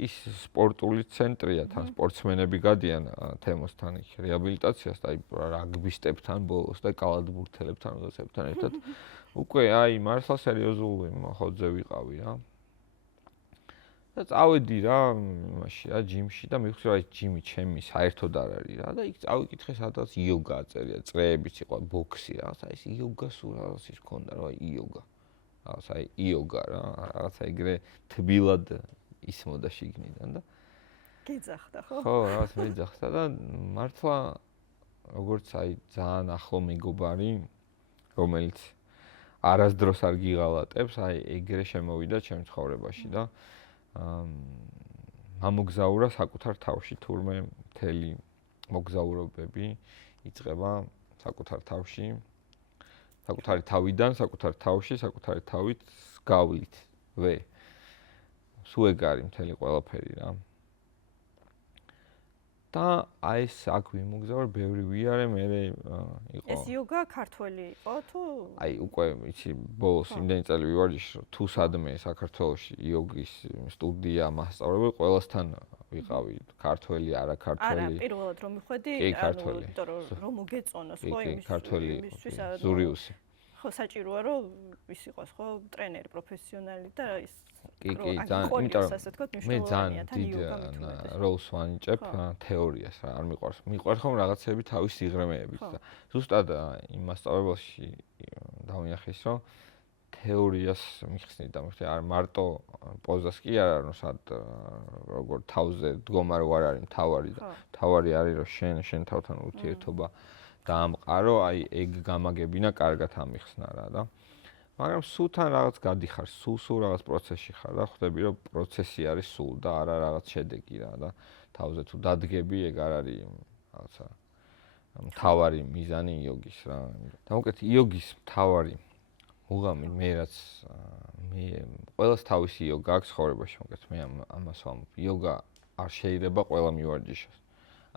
ის სპორტული ცენტრია თან სპორტსმენები გადიან თემოსთან იქ რეაბილიტაციას და აი რაგბისტებთან ბოლოს და კალათბურთელებთან როდესაც ერთად უკვე აი მართლა სერიოზული ხოძე ვიყავი რა და წავედი რა იმაში რა ჯიმში და მივხვდი რომ აი ჯიმი ჩემი საერთოდ არ არის რა და იქ წავიკითხე სადაც იოგა აწერია წრეებიც იყო ბოქსი რაღაცა ის იოგა სულ რაღაც ის ქონდა რა იოგა რაღაცა იოგა რა რაღაცა ეგრე თბილად ისმოდა შიგნიდან და გიძახდა ხო? ხო, რაღაც მეძახდა და მართლა როგორც აი ძალიან ახლო მეგობარი, რომელიც არასდროს არ გიღალატებს, აი ეგრე შემოვიდა ჩემ ცხოვრებაში და ამოგზაურა საკუთარ თავში თურმე მთელი მოგზაურობები იწყება საკუთარ თავში, საკუთარი თავიდან, საკუთარ თავში, საკუთარი თავით გავლით. სულ ეგ არის მთელი ყველაფერი რა. და აი ეს აქ ვიმოგზავრ ბევრი ვიარე მე იყო ეს იოგა ქართველი იყო თუ აი უკვე იცი ბოლოს იმდენი წელი ვივარჯიშე რომ თუ სადმე საქართველოში იოგის სტუდია მასწავლებელი ყველასთან ვიყავი ქართველი არა ქართველი არა პირველად რომ მიხვედი იმიტომ რომ მოგეწონოს ხო იმისთვის ზურიუსი ხო საჭიროა რომ ის იყოს ხო ტრენერი პროფესიონალი და ის კი ძალიან იმიტომ მე ძალიან დიდ როლს ვანიჭებ თეორიას რა არ მიყვარს ხომ რაღაცები თავის სიღრმეებით და ზუსტად იმ მასწავლებელში დავინახეს რომ თეორიას მიხსნით და მე არ მარტო პოზას კი არა რომ სად როგორ თავზე დგომა რო არ არის მთავარი და მთავარი არის რომ შენ თავთან ურთიერთობა დაამყარო აი ეგ გამაგებინა კარგად ამიხსნა რა და მაგრამ სულთან რაღაც გადიხარ, სულ რაღაც პროცესში ხარ და ხვდები რომ პროცესი არის სულ და არა რაღაც შედეგი რა და თავზე თუ დადგები, ეგ არ არის რაღაცა მთავარი მიზანი იოგის რა. და უკეთ იოგის მთავარი მუღამი მე რაც მე ყველას თავისი იოგა აქვს ცხოვრებაში, უკეთ მე ამას ვამბობ. იოგა არ შეიძლება ყველა მივარჯიშოს.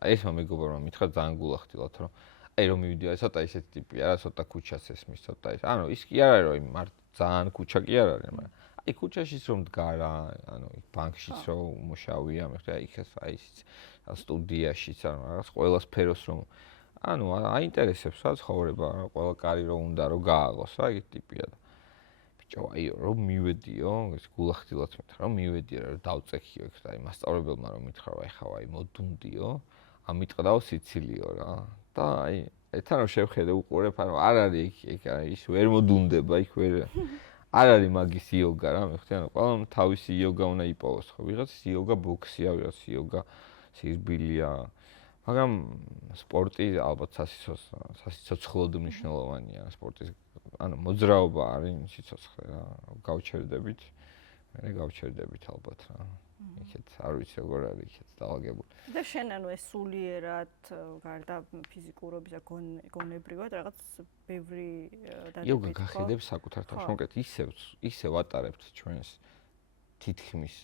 აი ეს მეგობრებმა მითხრა ძალიან გულახდილად რომ აი რომ მივიდიო ცოტა ისეთი ტიპი არა ცოტა ქუჩას ესმის ცოტა ის ანუ ის კი არ არის რომ ძალიან ქუჩა კი არ არის მაგრამ აი ქუჩაშიც რომ დგარა ანუ ბანკშიც რომ უმუშავია მე ხარ იქაც აი ის სტუდიაშიც ანუ რაღაც ყველა სფეროს რომ ანუ აინტერესებს რა ცხოვრება რა ყველა კარი რომ უნდა რომ გააღოს რა ეგ ტიპია და ბიჭო აი რომ მივედიო ეს გულახდილად მითხრა რომ მივედიო რომ დავწექიო ეგ აი მასწავლებელმა რომ მითხრა აი ხავ აი მოდუნდიო ამიტყდაო სიცილიო რა და აი ეთან რომ შევხედე უყურებ ანუ არ არის იქ ის ვერ მოდუნდება იქ ვერ არ არის მაგის იოგა რა მე ხთი ანუ ყველამ თავისი იოგა უნდა იპოვოს ხო ვიღაც იოგა ბოქსია ვიღაც იოგა სირბილია მაგრამ სპორტი ალბათ სასიცოცხლოდ მნიშვნელოვანია სპორტის ანუ მოძრაობა არის სიცოცხლე რა გავჩერდებით მე გავჩერდებით ალბათ რა იქეთ არ ვიცი როგორ არის იქეთ დავაგებული. და შენ ანუ ეს სულიერად გარდა ფიზიკურობისა გონებრივად რაღაც ბევრი დადებითი იოგა გახედებს საკუთარ თავს. მოკეთ ისევ ატარებთ ჩვენს თითქმის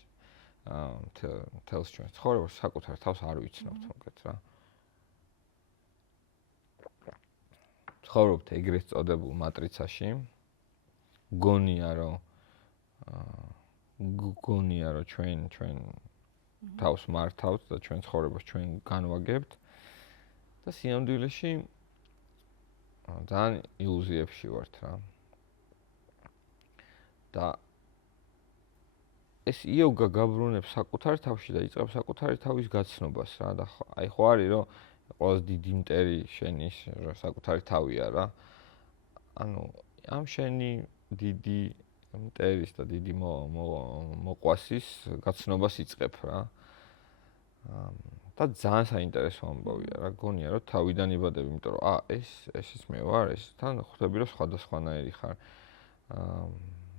თელს ჩვენს ცხოვრებას საკუთარ თავს არ ვიცნობთ მოკეთ რა. ცხოვრობთ ეგრეთ წოდებულ მატრიცაში. გონია რომ ჩვენ თავს მართავთ და ჩვენ ცხოვრებას ჩვენ განვაგებთ და სინამდვილეში ძალიან ილუზიებში ვართ რა. და ეს იოგა გაბრუნებს საკუთარ თავში და იწყებს საკუთარი თავის გაცნობას რა და აი ხო არის რომ ყველაზე დიდი მტერი შენის რა საკუთარი თავია რა. ანუ ამ შენი დიდი მტერის და დიდი მოყვასის გაცნობას იწყებ რა. და ძალიან საინტერესო ამბავია რა. გონია რომ თავიდან იბადები, იმიტომ რომ ეს მე ვარ, ეს თან ხვდები რომ სხვადასხვანაირი ხარ.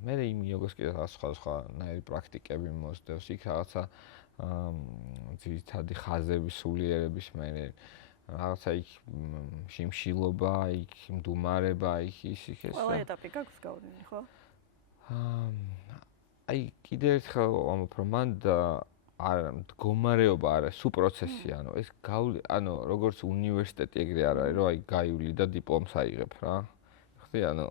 მე იმ იოგას კიდე სხვადასხვანაირი პრაქტიკები მოსდევს. იქ რაღაცა ძირითადი ხაზების სულიერების მე რაღაცა იქ შიმშილობა, იქ მდუმარება, იქ ის ეს. ყველა ეტაპი გაქვს გავლილი, ხო? აი კიდე ერთხელ ამბობ რომ მან არა მდგომარეობა არა სულ პროცესია ანუ ეს ანუ როგორც უნივერსიტეტი ეგრე არ არის რომ აი გაივლი და დიპლომს აიღებ რა ხთი ანუ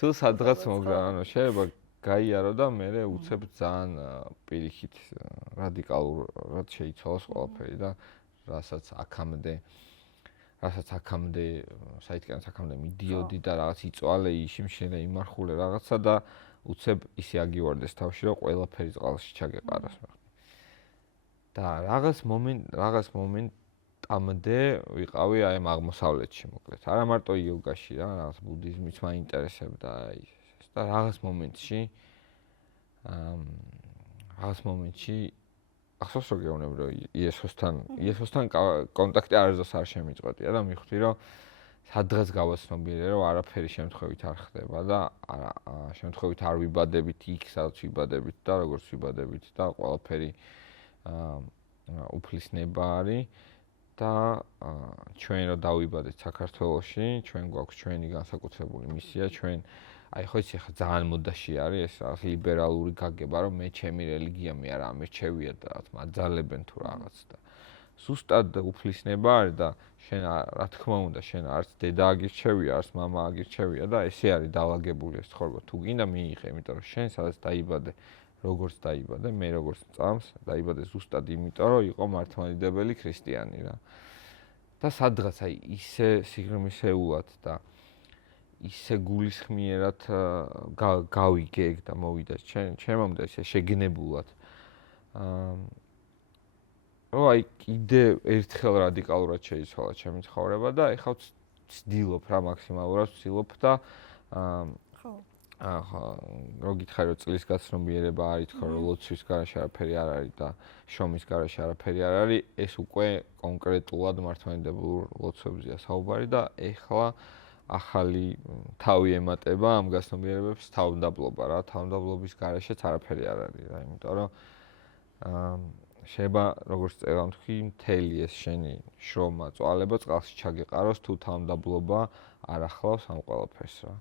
სულ სადღაც მოგდა ანუ შეიძლება გაიარო და მე უცებ ძალიან პირიქით რადიკალურად შეიცვალოს ყველაფერი და რასაც საითკენ აქამდე მიდიოდი და რაღაც იწვალე იშიმშილე იმარხულე რაღაცა და უცებ ისე აგივარდეს თავში რომ ყველაფერი წყალში ჩაგეყაროს. და რაღაც მომენტამდე ვიყავი აი ამ აღმოსავლეთში მოკლედ. არა მარტო იოგაში რა, რაღაც ბუდიზმიც მაინტერესებდა ის და რაღაც მომენტში ახსოვს რომ გეუბნები რომ იესოსთან კონტაქტი არასდროს არ შემიწყვეტია და მივხვდი რომ სადღაც გავაცნობიერე რომ არაფერი შემთხვევით არ ხდება და შემთხვევით არ ვიბადებით იქ სადაც ვიბადებით და როგორც ვიბადებით და ყველაფერი უფლისნება არის და ჩვენ რომ დავიბადეთ საქართველოში ჩვენ გვაქვს ჩვენი განსაკუთრებული მისია ჩვენ აი ხო იცი ხა ძალიან მოდაში არის ეს რაღაც ლიბერალური გაგება, რომ მე ჩემი რელიგია მე არ ამერჩევია და რაღაც მაძალებენ თუ რაღაც და ზუსტად უფლისნება არის და შენ რა თქმა უნდა შენ არც დედა აგირჩევია, არც მამა აგირჩევია და ესე არის დაალაგებული ეს ცხოვრება. თუ გინდა მიიღე, იმიტომ რომ შენ სადაც დაიბადე, როგორც დაიბადე, მე როგორც წამს დაიბადე ზუსტად იმიტომ, რომ იყო მართლმადიდებელი ქრისტიანი რა. და სადღაც აი ისე სიღრმისეულად და ისე გულისხმიერად გავიგე ეგ და მოვიდა ჩემამდე ისე შეგნებულად. რომ აი კიდე ერთხელ რადიკალურად შეიცვალა ჩემი ცხოვრება და ეხლა ვცდილობ რა მაქსიმალურად ვცდილობ და ხო. რო გითხარი რომ წლის გაცნობიერება არის თქო რომ ლოცვის გარშე არაფერი არ არის და შრომის გარშე არაფერი არ არის, ეს უკვე კონკრეტულად მართლმადიდებელ ლოცვებზეა საუბარი და ეხლა ახალი თავი ემატება ამ გაცნობიერებებს თავდაბლობა რა, თავდაბლობის გარშეც არაფერი არ არის რა, იმიტომ რომ შეიძლება როგორც წევამ თქვი, მთელი ეს შენი შრომა, წვალება წყალში ჩაგეყაროს თუ თავდაბლობა არ ახლავს ამ ყველაფერს რა.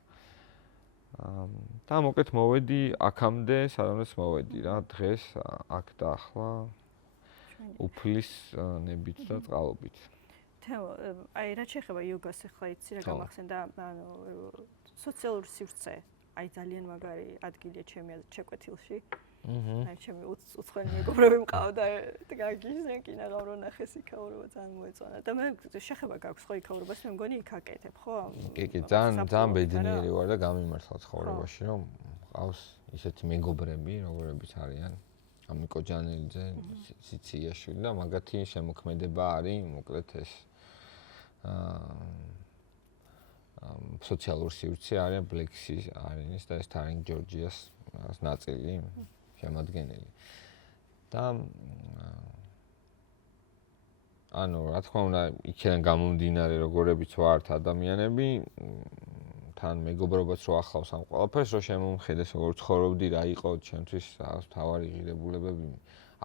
და მოკლედ მოვედი აქამდე, სადაც მოვედი რა, დღეს აქ და ახლა უფლის ნებით და წყალობით. თემო, აი რა შეეხება იოგას ახლა იცი რა გამახსენდა, ანუ სოციალური სივრცე, აი ძალიან მაგარი ადგილია ჩემი აზრით შეკვეთილში. აი ჩემი უცხოელი მეგობრები მყავდა გაგიზნე კინაღავრო ნახეს იქაურობა ძალიან მოეწონა და მე შეხება გაქვს ხო იქაურობას მე მგონი იქ აკეთებ ხო? კი, ძალიან ბედნიერი ვარ და გამიმართლა ცხოვრებაში რომ ყავს ისეთი მეგობრები, როგორებიც არიან ამიკო ჯანელიძე, სიციაში და მაგათი შემოქმედება არის მოკლედ ეს სოციალური სივრცე არის ბლექსის არენის და ეს თარინგ ჯორჯიას ნაწილი შემადგენელი. და ანუ რა თქმა უნდა, იქიდან გამომდინარე როგორებიც ვართ ადამიანები, თან მეგობრობაც რო ახლავს ამ ყველაფერს, რო შემომხედეს როგორ ცხოვრობდი, რა იყო ჩემთვის რაღაც თავარი ღირებულებები.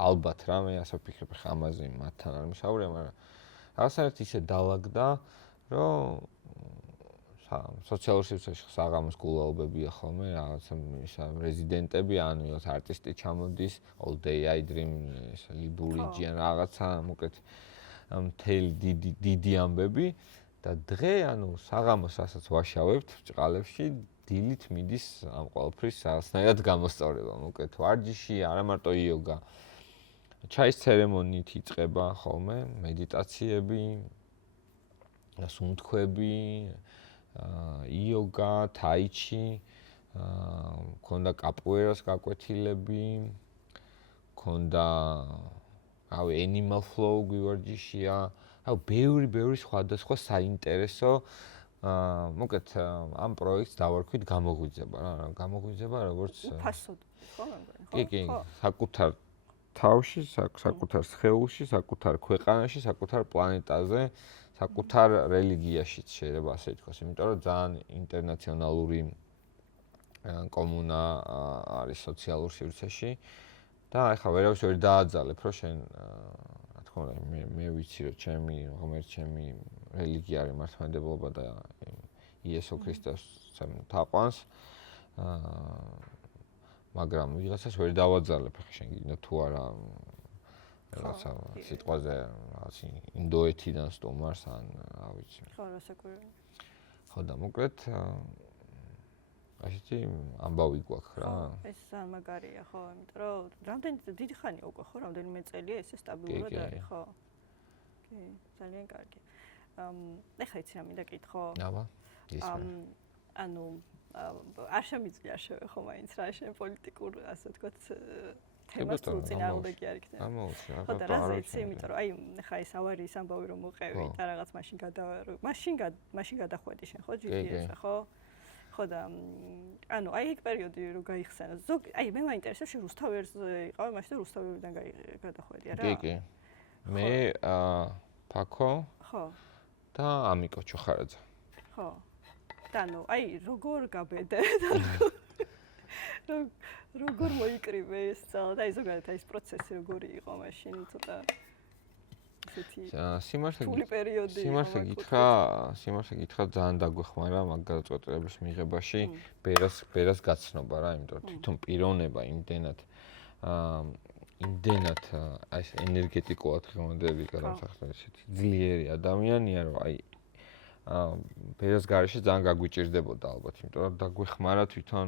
ალბათ რა მე ასე ვფიქრებ ხა ამაზე მათთან არ მისაუბრე, მაგრამ რაღაცნაირად ისე დაალაგდა, რომ სოციალურ სივრცეში საღამოს გულაობებია ხოლმე, რაღაცა რეზიდენტები, ანუ რაღაც არტისტი ჩამოდის, all day I dream, ლიბურიჯიან რაღაცა, მოკლედ მთელი დიდი ამბები და დღე, ანუ საღამოს რასაც ვაშავებთ ჭყალებში, დილით მიდის ამ ყველაფრის რაღაცნაირად გამოსწორება, მოკლედ ვარჯიში, არა მარტო იოგა. ჩაის ცერემონიით იწყება ხოლმე, მედიტაციები, სუნთქვები, იოგა, თაიჩი, მქონდა კაპუერას გაკვეთილები, მქონდა animal flow გვივარჯიშია, ბევრი სხვადასხვა საინტერესო მოკლედ ამ პროექტს დავარქვით გამოგვიძება რა, გამოგვიძება როგორც უფასოდ, ხო მეგობრებო? კი, საკუთარ თავში, საკუთარ სხეულში, საკუთარ ქვეყანაში, საკუთარ პლანეტაზე, საკუთარ რელიგიაშიც შეიძლება ასე ითქვას, იმიტომ რომ ძალიან ინტერნაციონალური კომუნა არის სოციალურ სივრცეში და ახლა ვერავის ვერ დააძალებ, რომ შენ რა თქმა უნდა მე ვიცი რომ ჩემი რელიგია არის მართლმადიდებლობა და იესო ქრისტეს თაყვანს მაგრამ ვიღაცას ვერ დავაძალებ, ახლა შენ გინდა თუ არა რაღაცა სიტყვაზე რაღაც ინდოეთიდან სტუმარს ან რა ვიცი. ხო, რასაკვირველია. ხო და მოკლედ ასეთი ამბავი გვაქვს რა. ეს ძალიან მაგარია, ხო, იმიტომ რომ რამდენი დიდი ხანია უკვე ხო, რამდენიმე წელია ესე სტაბილურად არის, ხო? კი, ძალიან კარგი. ეხლა იცი რა მინდა კითხო? აბა, ანუ არ შემიძლია შევე ხო მაინც რა შენ პოლიტიკურ ასე ვთქვათ თემას თუ წინააღმდეგი არ იქნება. ხო და რა იცი, იმიტომ რომ აი ხა ეს ავარიის ამბავი რომ მოყევი და რაღაც მაშინ გადახვედი შენ ხო GPS-ზე ხო? ხო და ანუ აი ეგ პერიოდი რო გაიხსენა. აი მე მაინტერესებს შენ რუსთავიერზე იყავი მაშინ და რუსთავიერიდან გადახვედია რა. კი. მე ფაქო. ხო. და ამიკო ჩოხარაძე. ხო. და ნუ აი როგორ გაბედე და როგორ მოიკრივე ეს ძალა და აი ზოგადად აი ეს პროცესი როგორი იყო მაშინ ცოტა ესეთი სიმართლე რთული პერიოდი იყო. სიმართლე გითხრა ძალიან დაგვეხმარა მაგ გადაწყვეტილების მიღებაში ბერას გაცნობა რა, იმიტომ რომ თვითონ პიროვნება იმდენად ეს ენერგეტიკულად ღმერთები გადამსახურებული ესეთი ძლიერი ადამიანია, რომ აი ბერას გარეშე ძალიან გაგვიჭირდებოდა ალბათ, იმიტომ რომ დაგვეხმარა თვითონ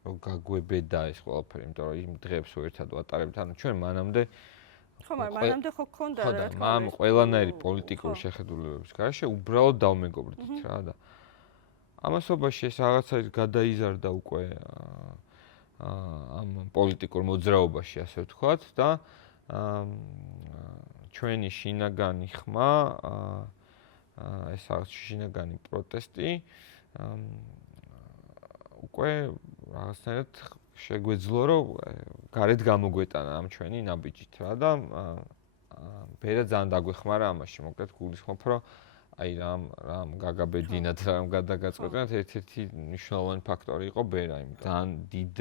რომ გაგვებედა ეს ყველაფერი, იმიტომ რომ იმ დღეებს ერთად ვატარებთ, ანუ ჩვენ მანამდე მანამდე ხო გქონდა რა თქმა უნდა ყველანაირი პოლიტიკური შეხედულებების გარეშე უბრალოდ დავმეგობრდით რა და ამასობაში ეს რაღაცა გადაიზარდა უკვე ამ პოლიტიკურ მოძრაობაში ასე ვთქვათ და ჩვენი შინაგანი ხმა ეს რაღაც შინაგანი პროტესტი უკვე რაღაცნაირად შეგვეძლო რომ გარეთ გამოგვეტანა ამ ჩვენი ნაბიჯით რა და ბერა ძალიან დაგვეხმარა ამაში მოკლედ გულისხმობ რომ აი რამ გაგაბედინათ რამ გადაგაწყვეტინათ ერთ-ერთი მნიშვნელოვანი ფაქტორი იყო ბერა იმ ძალიან დიდ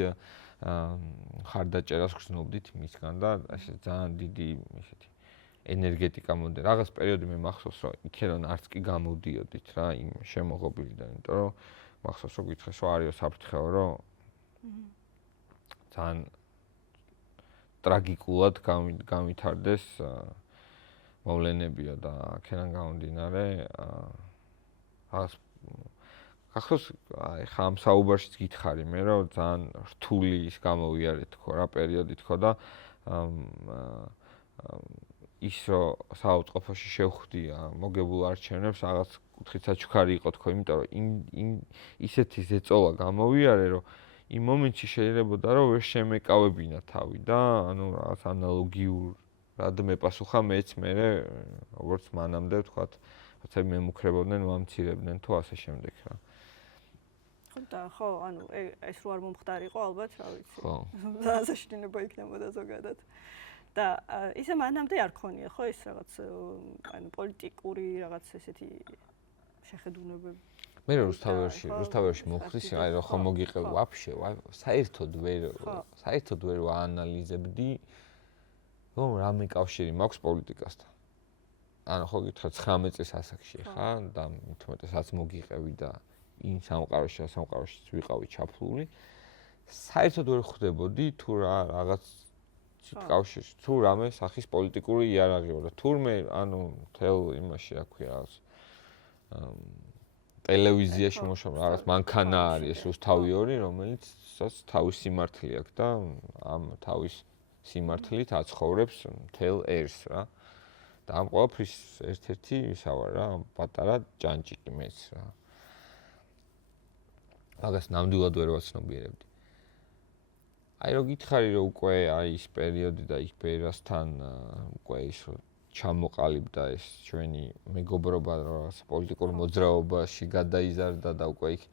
ხარდაჭერას გრძნობდით მისგან და ესე ძალიან დიდი ესეთი ენერგეტიკა მომდა რაღაც პერიოდი მე მახსოვს რომ იქიდან არც კი გამოვდიოდით რა იმ შემოღობილიდან იმიტომ რომ მახსოვს რომ გითხეს რომ არისო საფრთხეო რომ ძალიან ტრაგიკულად გავითარდეს მოვლენებიო და აქედან გამომდინარე რაღაც ახლა ხა ამ საუბარშიც გითხარი მე რომ ძალიან რთული ის გამოვიარეთ თქო რა პერიოდი თქო და ის რომ საავადმყოფოში შევხვდია მოგებულ არჩევნებს რაღაც კუთხით საჩუქარი იყო თქო იმიტომ რომ იმ ისეთი ზეწოლა გამოვიარე რომ იმ მომენტში შეიძლებოდა რომ ვერ შემეკავებინა თავი და ანუ რაღაც ანალოგიურად მეპასუხა მეც მე როგორც მანამდე ვთქვათ როცა მემუქრებოდნენ ვამცირებდნენ თუ ასე შემდეგ რა ხო ანუ ეს რო არ მომხდარიყო ალბათ რა ვიცი ძალიან საშინელება იქნებოდა ზოგადად და ისე მანამდე არ ქონია ხო ეს რაღაც ანუ პოლიტიკური რაღაც ესეთი შეხედულებები მე რუსთავერში მოხდის აი რომ ხომ მოგიყევ ვაფშე საერთოდ ვერ ვაანალიზებდი რომ რამე კავშირი მაქვს პოლიტიკასთან ანუ ხო გითხრათ 19 წლის ასაკში ხა და მithumeteსაც მოგიყევი და იმ სამყაროშიც ვიყავი ჩაფლული საერთოდ ვერ ხვდებოდი თუ რაღაც კავშირში თუ რამე სახის პოლიტიკური იარაღიო და თურმე ანუ თელ იმაში რა ქვია რაღაც ტელევიზიაში მოშავ რაღაც მანქანა არის რუსთავი 2 რომელიც თავის სიმართლე აქვს და ამ თავის სიმართლით აცხოვრებს თელ ერს რა და ამ ყველაფრის ერთ-ერთი ისა ვარ რა პატარა ჯანჭიკი მეც რა მაგას ნამდვილად ვერ ვაცნობიერებდი აი რო გითხარი რომ უკვე აი ის პერიოდი და ის ბერასთან უკვე ის ჩამოყალიბდა ეს ჩვენი მეგობრობა რაღაც პოლიტიკურ მოძრაობაში გადაიზარდა და უკვე იქ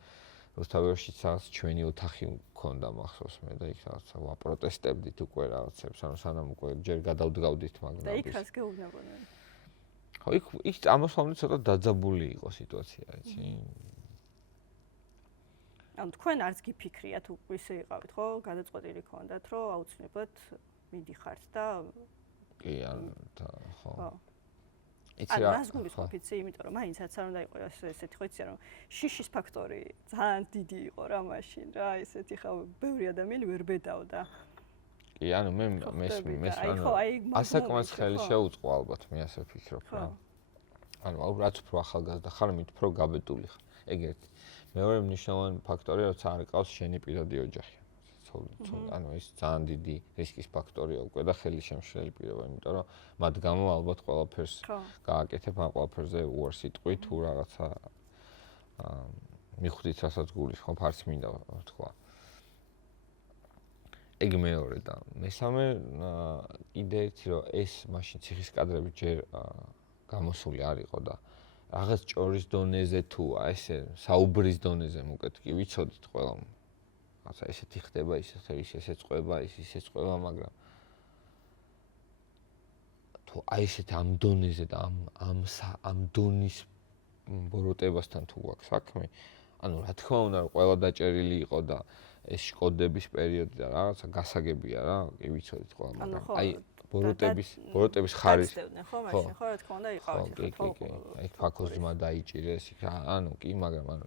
რუსთავერშიც რაღაც ჩვენი ოთახი მქონდა მახსოვს მე და იქ რაღაცა ვაპროტესტებდით უკვე რაღაცებს ანუ სანამ უკვე ჯერ გადავდგავდით მაგრამ და იქ რას გეუბნებოდნენ ხო იქ ამოსვლამდე ცოტა დაძაბული იყო სიტუაცია იცი ანუ თქვენ არც გიფიქრიათ ისე იყავით ხო გადაწყვეტილი ქონდათ რომ აუცილებლად მიდიხართ და კი ანუ ხო იცი რა რას გულისხმობ იცი იმიტომ რომ მაინც რაც არ უნდა იყოს ესეთი ხო იცი რომ შიშის ფაქტორი ძალიან დიდი იყო რა მაშინ რა ესეთი ხა ბევრი ადამიანი ვერ ბედავდა კი ანუ მე ასაკმას ხელი შეუწყო ალბათ მე ასე ვფიქრობ რა ანუ რაც უფრო ახალგაზრდა ხარ მით უფრო გაბედული ხარ ეგ ერთი მეორე მნიშვნელოვანი ფაქტორია როცა არ ყავს შენი პირადი ოჯახი ანუ ეს ძალიან დიდი რისკის ფაქტორია უკვე და ხელი შემშლელი პირობა იმიტომ რომ მათ გამო ალბათ ყველაფერს გააკეთებ ამ ყველაფერზე უარს იტყვი თუ რაღაცა მიხვდით რასაც გულისხმობ არც მინდა ვთქვა ეგ მეორე და მესამე კიდე ერთი რომ ეს მაშინ ციხის კადრები ჯერ გამოსული არ იყო და რაღაც ჭორის დონეზე თუ ესე საუბრის დონეზე მოკეთ კი ვიცოდით ყველამ რაცა ესეთი ხდება ისე წყვება ისე წყვება მაგრამ თუ აი ესეთ ამ დონეზე და ამ დონის ბოროტებასთან თუ გვაქვს საქმე ანუ რა თქმა უნდა ყველა დაჭერილი იყო და ეს შკოდების პერიოდი და რაღაცა გასაგებია რა კი ვიცოდით ყველა მაგრამ აი ბოროტების ხარისხი. ხო, მაშინ ხო, რა თქმა უნდა, იყავით ხო, კი. აი ფაქოს ძმა დაიჭირეს, ანუ კი, მაგრამ ანუ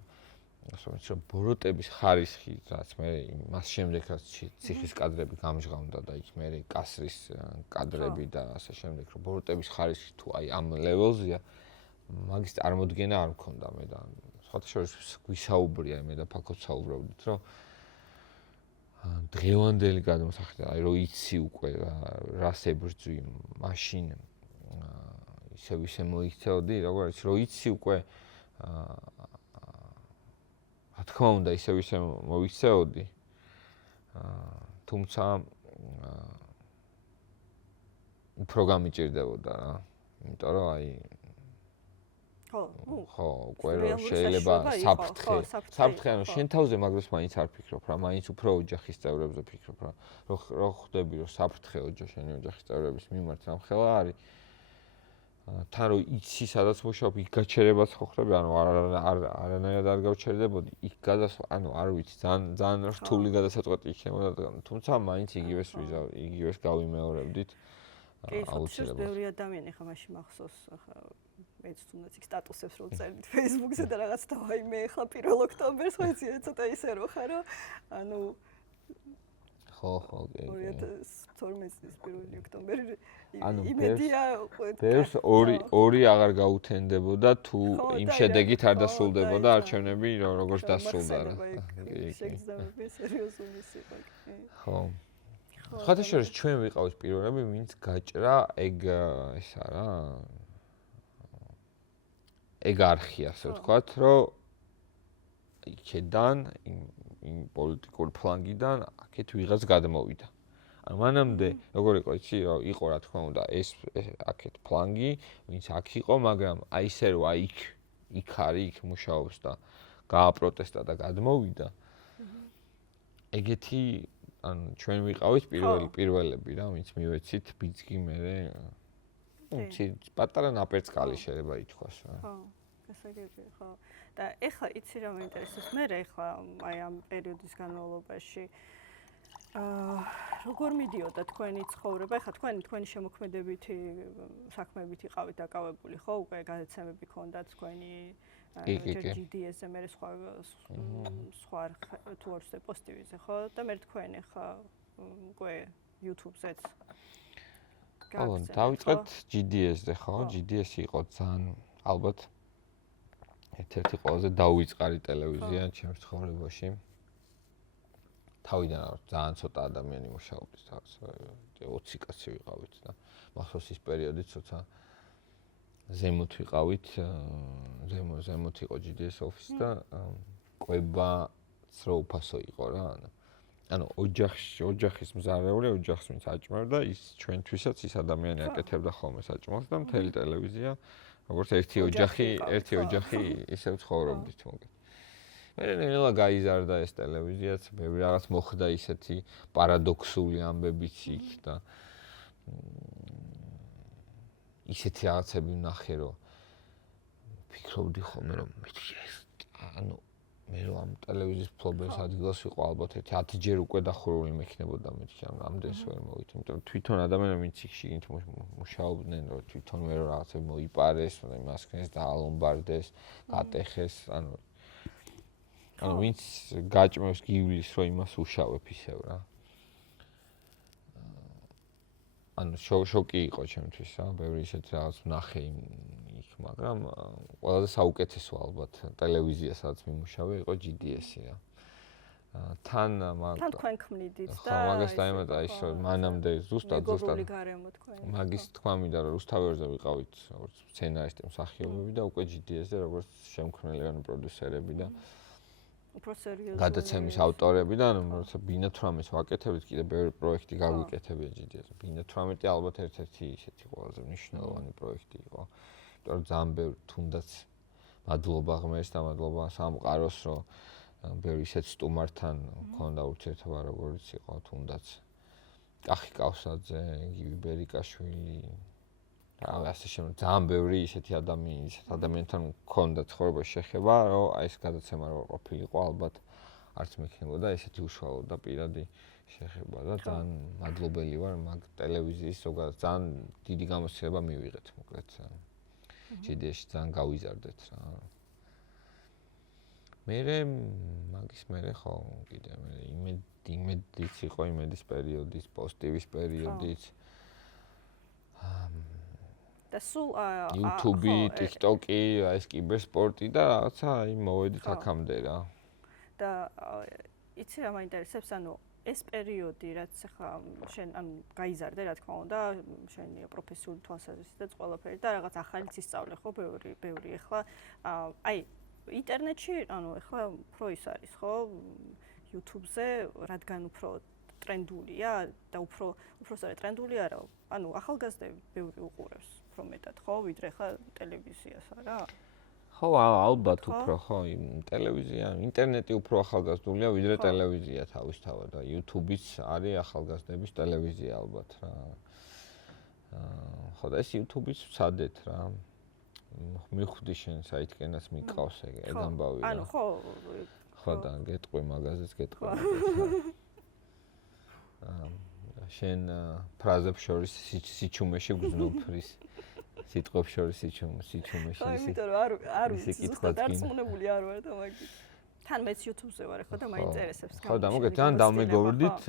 ასე რომ ბოროტების ხარისხი, რაც მე მას შემდეგ რაც ციხის კადრები გამჟღავნდა და იქ მე კასრის კადრები და ასე შემდეგ, რომ ბოროტების ხარისხი თუ აი ამ ლეველზეა, მაგის წარმოდგენა არ მქონდა მე და სხვათა შორის გვისაუბრია მე და ფაქოს საუბრობდით, რომ დღევანდელი გადმოსახლება, აი რო იცი უკვე რას ებრძვი, მაშინ ისე მოიქცეოდი, როგორც რო იცი უკვე რა თქმა უნდა ისე მოიქცეოდი. თუმცა უფრო გამიჭირდებოდა რა. იმიტომ რომ აი ხო, უკვე რომ შეიძლება საფრთხე, ანუ შენ თავზე მაგროს მაინც არ ფიქრობ რა, მაინც უფრო ოჯახის წევრებზე ფიქრობ რა. რო ხვდები რომ საფრთხე შენი ოჯახის წევრების მიმართ ამხელა არის. თან რო იცი სადაც მუშაობ, იქ გაჩერებაც ხო ხდები, ანუ არანაირად არ გავჩერდებოდი, იქ გადასვლა, ანუ არ ვიცი, ძალიან რთული გადასაწყვეტი იქნებოდა, თუმცა მაინც იგივეს გავიმეორებდით. კი, აუცილებლად. ბევრი ადამიანი ხა მაშინ მახსოვს, ხა მეც თუნდაც იქ სტატუსებს რო წერდით Facebook-ზე და რაღაც დავაი მე ხა 1 ოქტომბერს ხო იცი ცოტა ისე რო ხარო, ანუ ხო, კი. 2012 წლის 1 ოქტომბერი იმედია ბევრს ორი აღარ გაუთენდებოდა თუ იმ შედეგით არ დასრულდებოდა არჩევნები როგორც დასრულდა რა. შეგრძნები სერიოზული სიტყვა. ხო. სხვათა შორის ჩვენ ვიყავით პირველები, ვინც გაჭრა ეგ ესა რა. ეგ არხი ასე ვთქვათ, რომ იქედან იმ პოლიტიკურ ფლანგიდან აქეთ ვიღაც გადმოვიდა. ანუ მანამდე როგორ იყო იცი, რომ იყო რა თქმა უნდა ეს აქეთ ფლანგი, ვინც აქ იყო, მაგრამ აი ესე რომ აი იქ არის, იქ მუშაობს და გააპროტესტა და გადმოვიდა. ეგეთი ანუ ჩვენ ვიყავით პირველები რა, ვინც მივეცით ბიძგი მერე პატარა ნაპერწკალი შეიძლება ითქვას რა. ხო, გასაგებია, ხო. და ეხლა იცი რა მაინტერესებს მე ეხლა აი ამ პერიოდის განმავლობაში როგორ მიდიოდა თქვენი ცხოვრება? ეხლა თქვენი შემოქმედებითი საქმეებით იყავით დაკავებული, ხო? უკვე გადაცემები ქონდათ თქვენი GDS-ზე მე სხვა თუ არ ვცდები პოსტივიზე, ხო? და მე თქვენ ეხლა უკვე YouTube-ზეც ხო, დავიწყეთ GDS-ზე, ხო? GDS იყო ძალიან ალბათ ერთ-ერთი ყველაზე დაუვიწყარი ტელევიზია ჩემს ცხოვრებაში. თავიდან ძალიან ცოტა ადამიანი მუშაობდის, 20 კაცი ვიყავით და მახსოვს ის პერიოდი ცოტა ზემოთ ვიყავით, ზემოთ იყო GDS ოფისი და კვებაც რო უფასო იყო რა. ანუ ოჯახის მზარეული, ოჯახს ვინც აჭმევდა, ის ჩვენთვისაც ის ადამიანი აკეთებდა ხოლმე საჭმელს და მთელი ტელევიზია როგორც ერთი ოჯახი ისევ ცხოვრობდით მოგეთ. მე ნელა გაიზარდა ეს ტელევიზიაც, ბევრი რაღაც მოხდა ისეთი პარადოქსული ამბებიც იქ და ისეთი რაღაცები ვნახე, რომ ფიქრობდი ხოლმე, რომ ანუ მე რომ ამ ტელევიზიის ფლობელის ადგილას ვიყო, ალბათ 10 ჯერ უკვე დახურული მექნებოდა მეთქი, ანუ ამდენს ვერ მოვით, იმიტომ რომ თვითონ ადამიანები ვინც იქ შიგნით მუშაობდნენ, რომ თვითონ მე რომ რაღაცები მოიპარეს, იმას ქნეს და ალომბარდეს, გატეხეს, ანუ ვინც გაჭმევს გივლის, რომ იმას უშავებ ისევ რა. ანუ შოკი იყო ჩემთვის რა, ბევრი ისეთი რაღაც ვნახე იქ, მაგრამ ყველაზე საუკეთესო ალბათ ტელევიზია, სადაც მიმუშავე, იყო GDS-ი რა. თან თქვენ ქმნიდით და მაგას დაემატა ის, რომ მანამდე ზუსტად მაგის თქვა მინდა, რომ რუსთავერზე ვიყავით, როგორც სცენარისტი, მსახიობები და უკვე GDS-ზე როგორც შემქმნელი ან პროდიუსერები და უფრო სერიოზული გადაცემის ავტორები და ანუ როცა ბინა 18-ს ვაკეთებთ, კიდე ბევრი პროექტი გაგვიკეთებია GDS-ზე. ბინა 18 ალბათ ერთ-ერთი ისეთი ყველაზე მნიშვნელოვანი პროექტი იყო. იმიტომ რომ ძალიან ბევრი თუნდაც მადლობა ღმერთს და მადლობა სამყაროს, რომ ბევრი ისეთ სტუმართან მქონდა ურთიერთობა, როგორც იყო თუნდაც კახი კავსაძე, გივი ბერიკაშვილი, ასე შემო ძალიან ბევრი ისეთი ადამიანთან მქონდა ცხოვრებაში შეხება, რომ აი ეს გადაცემა რო ყოფილიყო, ალბათ არც მექნებოდა ესეთი უშუალო და პირადი შეხება და ძალიან მადლობელი ვარ მაგ ტელევიზიის ზოგადად ძალიან დიდი გამოცდილება მივიღეთ მოკლედ. GDS-ში ძალიან გავიზარდეთ რა. მაგის მერე ხო კიდე იმედიც იყო იმედის პერიოდის, პოზიტივის პერიოდიც. და სულ YouTube, TikTok-ი, ეს კიბერსპორტი და რაღაცა მოვედით აქამდე რა. და იცი რა მაინტერესებს, ანუ ეს პერიოდი, რაც ახლა შენ გაიზარდე, რა თქმა უნდა, შენი პროფესიული თვალსაზრისითაც ყველაფერი და რაღაც ახალიც ისწავლე ხო, ბევრი ახლა აი ინტერნეტში, ანუ ახლა უფრო ის არის, ხო? YouTube-ზე, რადგან უფრო ტრენდულია და უფრო სწორედ ტრენდული არა, ანუ ახალგაზრდები ბევრი უყურებს, უფრო მეტად, ხო, ვიდრე ახლა ტელევიზიას არა? ხო, ალბათ უფრო, ხო, ტელევიზია, ინტერნეტი უფრო ახალგაზრდულია, ვიდრე ტელევიზია თავისთავად და YouTube-იც არის ახალგაზრდების ტელევიზია ალბათ რა. ხო, და ეს YouTube-იც ვცადეთ რა. მივხვდი შენ საითკენაც მიყავს ეგ ამბავი რა. ანუ ხო. ხო და გეტყვი მაგაზეც გეტყვი. შენ ფრაზებს შორის სიჩუმეში გზნობრის. სიტყვებს შორის სიჩუმეში. აი, იმიტომ რომ არ ზუსტად დარწმუნებული არ ვარ და მაგით. თან მეც YouTube-ზე ვარ ხო და მაინტერესებს ხო და მოგეთ თან დამეგობრდით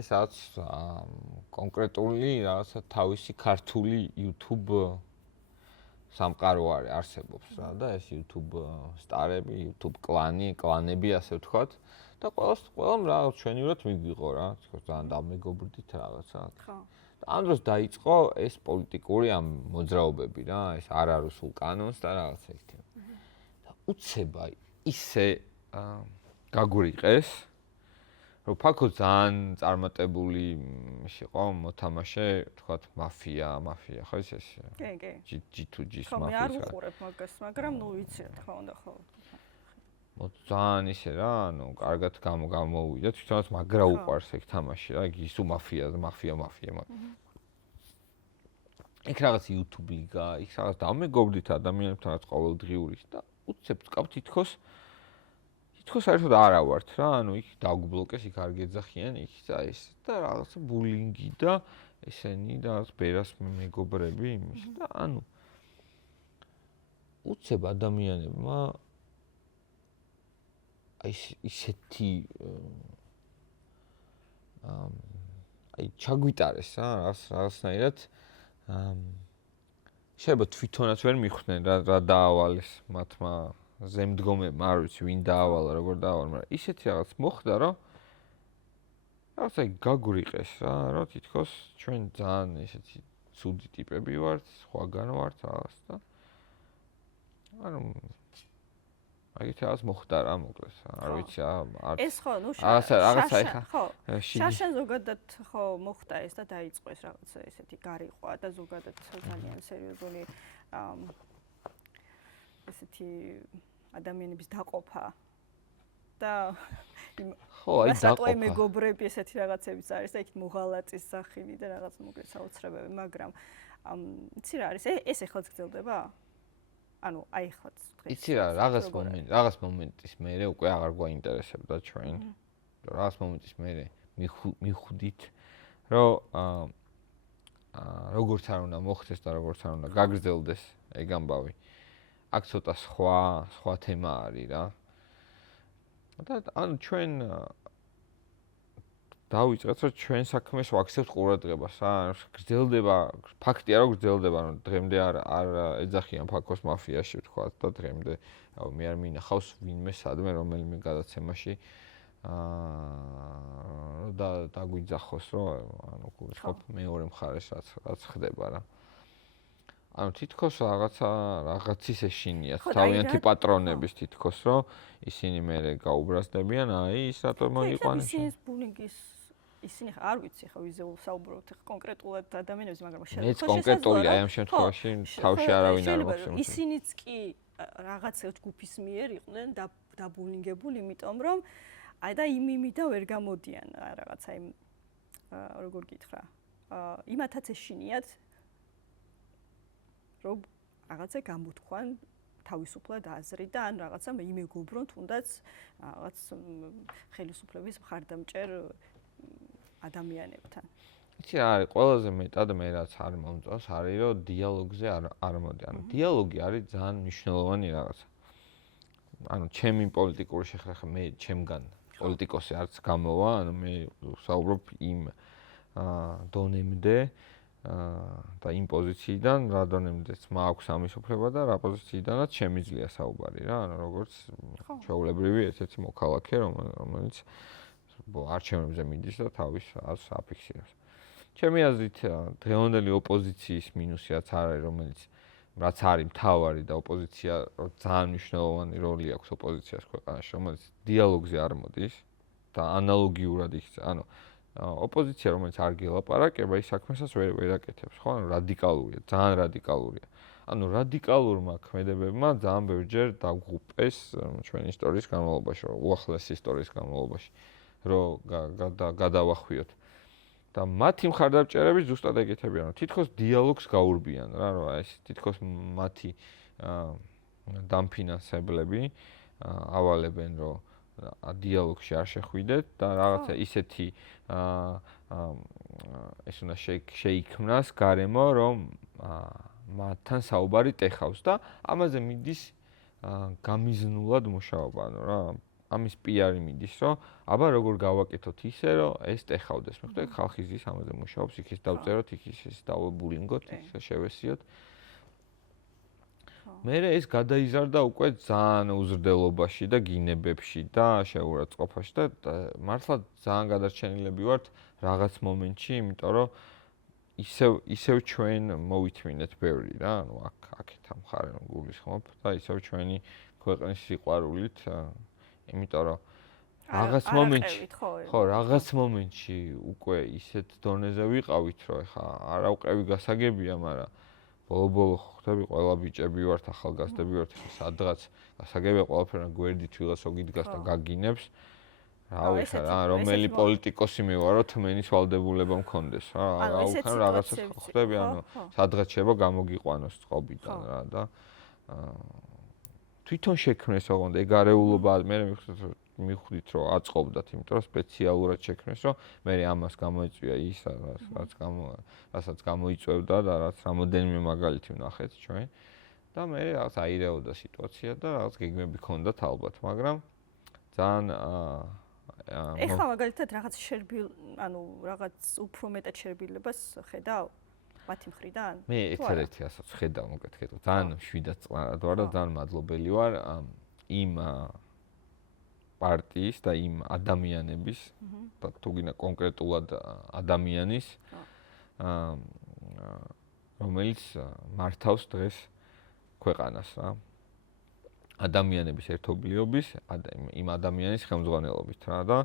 ეს რაც კონკრეტული რაღაცა თავისი ქართული YouTube სამყარო არსებობს რა და ეს YouTube სტარები, YouTube კლანები ასე ვთქვათ და ყველამ რა ჩვენივრად მიგვიღო რა, თქო ძალიან დამეგობრდით რაღაცა. ხო. ამ დროს დაიწყო ეს პოლიტიკური ამ მოძრაობები რა, ეს არ არის სულ კანონს და რაღაცა ერთი. და უცება ისე გაგვრიყეს, რომ ფაქო ძალიან წარმატებული იყო მოთამაშე, თქვათ მაფია, ხო ის ეს? კი. G2G-ის მაფია. ხო, მე არ მაფიის. უყურებ მაგას, მაგრამ ნუ ვიცი რა თქმა უნდა ხო. ძალიან ისე რა, ანუ კარგად გამოვიდა, თვითონაც მაგრა უყვარს ეგ თამაში რა, იგი სულ მაფია. იქ რაღაც YouTube ლიგა, იქ რაღაც დამეგობრდით ადამიანებთან რაც ყოველდღიური და უცებ ვკავ თითქოს საერთოდ არა ვართ რა, ანუ იქ დაგბლოკეს, იქ არ გეძახიან, იქ და ეს და რაღაცა ბულინგი და ესენი და ბერას მეგობრები იმის და ანუ უცებ ადამიანებმა აი ისეთი აი ჩაგვიტარეს რა რაღაცნაირად შეიძლება თვითონაც ვერ მიხვდნენ რა დაავალეს მათმა ზემდგომებმა, არ ვიცი ვინ დაავალა, როგორ დაავალა, მაგრამ ისეთი რაღაც მოხდა, რომ რაღაცა გაგვრიყეს რა, რომ თითქოს ჩვენ ძალიან ესეთი ცუდი ტიპები ვართ, სხვაგან ვართ რაღაც და ანუ მაგით რაღაც მოხდა რა მოკლედ, არ ვიცი ეს ხო, ნუ რაღაცა ეხა ხო, შაშან ზოგადად ხო მოხდა ეს და დაიწყო ეს რაღაცა ესეთი გარიყვა და ზოგადად ძალიან სერიოზული ესეთი ადამიანების დაყოფა და ხო, აი დაყოფა. მეგობრები ესეთი რაღაცებიც არის და იქ მოღალატის სახილი და რაღაც მოკლედ საოცრებები, მაგრამ იცი რა არის? ეს ეხლაც გრძელდება? ანუ აი ეხლაც დღეს. იცი რა, რაღაც მომენტის მერე უკვე აღარ გვაინტერესებდა ჩვენ. რაღაც მომენტის მერე მიხვდით, რომ როგორც არ უნდა მოხდეს და როგორც არ უნდა გაგრძელდეს ეგ ამბავი. აქ ცოტა სხვა თემა არის რა. და ანუ ჩვენ დავიწყეთ რომ ჩვენ საქმეს ვაქცევთ ყურადღებას რა. გრძელდება, ფაქტია რომ გრძელდება, რომ დღემდე არ ეძახიან ფაქოს მაფიაში ვთქვათ და დღემდე მე არ მინახავს ვინმე სადმე რომელიმე გადაცემაში და დაგვიძახოს რომ ანუ გულისხმობ მეორე მხარეს რაც ხდება რა. ანუ თითქოს რაღაცის ეშინიათ თავიანთი პატრონების თითქოს რომ ისინი მე გაუბრაზდებიან აი ის რატომ მოიყვანეს ისინი ბულინგის ისინი არ ვიცი ხო ვიზე საუბრობთ კონკრეტულად ადამიანებზე მაგრამ მეც კონკრეტული აი ამ შემთხვევაში თავში არავინ არ მოხსენებს ისინიც კი რაღაც ჯგუფის მიერ იყვნენ დაბულინგებული იმიტომ რომ აი და იმიდან ვერ გამოდიან რაღაცა იმ როგორ გითხრა იმათაც ეშინიათ რომ რაღაცა გამოთქვან თავისუფლად აზრი და ან რაღაცა იმეგობრონ თუნდაც რაღაც ხელისუფლების მხარდამჭერ ადამიანებთან. იცი რა არის ყველაზე მეტად მე რაც არ მომწონს არის რომ დიალოგზე არ მოდი. ანუ დიალოგი არის ძალიან მნიშვნელოვანი რაღაცა. ანუ ჩემი პოლიტიკური შეხება მე ჩემგან პოლიტიკოსი არც გამოვა, ანუ მე საუბრობ იმ დონემდე და იმ პოზიციიდან, რა დონემდეც მაქვს ამის უფლება და რა პოზიციიდანაც შემიძლია საუბარი რა, ანუ როგორც ჩვეულებრივი ერთ-ერთი მოქალაქე, რომელიც არჩევნებზე მიდის და თავის აზრს აფიქსირებს. ჩემი აზრით, დღევანდელი ოპოზიციის მინუსი რაც არის, რაც არის მთავარი და ოპოზიცია ძალიან მნიშვნელოვანი როლი აქვს ოპოზიციას ქვეყანაში, რომელიც დიალოგზე არ მოდის და ანალოგიურად იქცე, ანუ ოპოზიცია რომელიც არ გელაპარაკება, ის საქმესაც ვერ აკეთებს, ხო? ანუ რადიკალურია, ძალიან რადიკალურია. ანუ რადიკალურმა ქმედებებმა ძალიან ბევრჯერ დაგღუპეს ჩვენი ისტორიის განმავლობაში, უახლესი ისტორიის განმავლობაში, რომ გადავახვიოთ. და მათი მხარდამჭერები ზუსტად ეგეთებიან, რომ თითქოს დიალოგს გაურბიან რა, რომ ეს თითქოს მათი დამფინანსებლები ავალებენ, რომ დიალოგში არ შეხვიდეთ და რაღაცა ისეთი ეს უნდა შეიქმნას გარემო, რომ მათთან საუბარი ტეხავს და ამაზე მიდის გამიზნულად მუშაობა, ანუ რა ამის პიარი მიდის, რომ აბა როგორ გავაკეთოთ ისე, რომ ეს ტეხავდეს. მე ხვდები ხალხი ზის ამაზე მუშაობს, იქ ის დავწეროთ, იქ ის დავებულინგოთ, ისე შევესიოთ. მერე ეს გადაიზარდა უკვე ძალიან უზრდელობაში და გინებებში და შეურაცხყოფაში და მართლა ძალიან გადარჩენილები ვართ რაღაც მომენტში, იმიტომ რომ ისევ ჩვენ მოვითმინეთ ბევრი რა, ანუ აქეთ ამ ხარ გულისხმობ და ისევ ჩვენი ქვეყნის სიყვარულით, იმიტომ რომ რაღაც მომენტში ხო, რაღაც მომენტში უკვე ისეთ დონეზე ვიყავით, რომ ეხა არავყევი გასაგებია, მაგრამ ბოლო-ბოლო ხვდები ყველა ბიჭები ვართ, ახალგაზრდები ვართ, სადღაც გასაგებია ყველაფერმა გვერდით ვიღაცა გიდგას და გაგინებს. რა ვიცი რა, რომელი პოლიტიკოსი მე ვარო, თმენის ვალდებულება მქონდეს რა. აუქან რაღაცას ხვდები, ანუ სადღაც შეიძლება გამოგიყვანოს წყობიდან რა და თვითონ შექმნეს ოღონდ ეგ არეულობა, მე მივხვდით რომ აწყობდათ, იმიტომ რომ სპეციალურად შექმნეს, რომ მე ამას გამოიწვია ის, რასაც გამოიწვევდა და რაც რამოდენიმე მაგალითი ვნახეთ ჩვენ. და მე რაღაც აირეოდა სიტუაცია და რაღაც გეგმები ჰქონდათ ალბათ, მაგრამ ძალიან ეხლა მაგალითად რაღაც ანუ რაღაც უფრო მეტად შერბილებას ხედავ მათი მხრიდან? მე ერთადერთი ასაც ხედავ მოკეთე, ძალიან შვიდად წყნარად ვარ და ძალიან მადლობელი ვარ იმ პარტიის და იმ ადამიანების და თუ გინდა კონკრეტულად ადამიანის რომელიც მართავს დღეს ქვეყანას რა. ადამიანების ერთობლიობის, იმ ადამიანის ხელმძღვანელობით რა და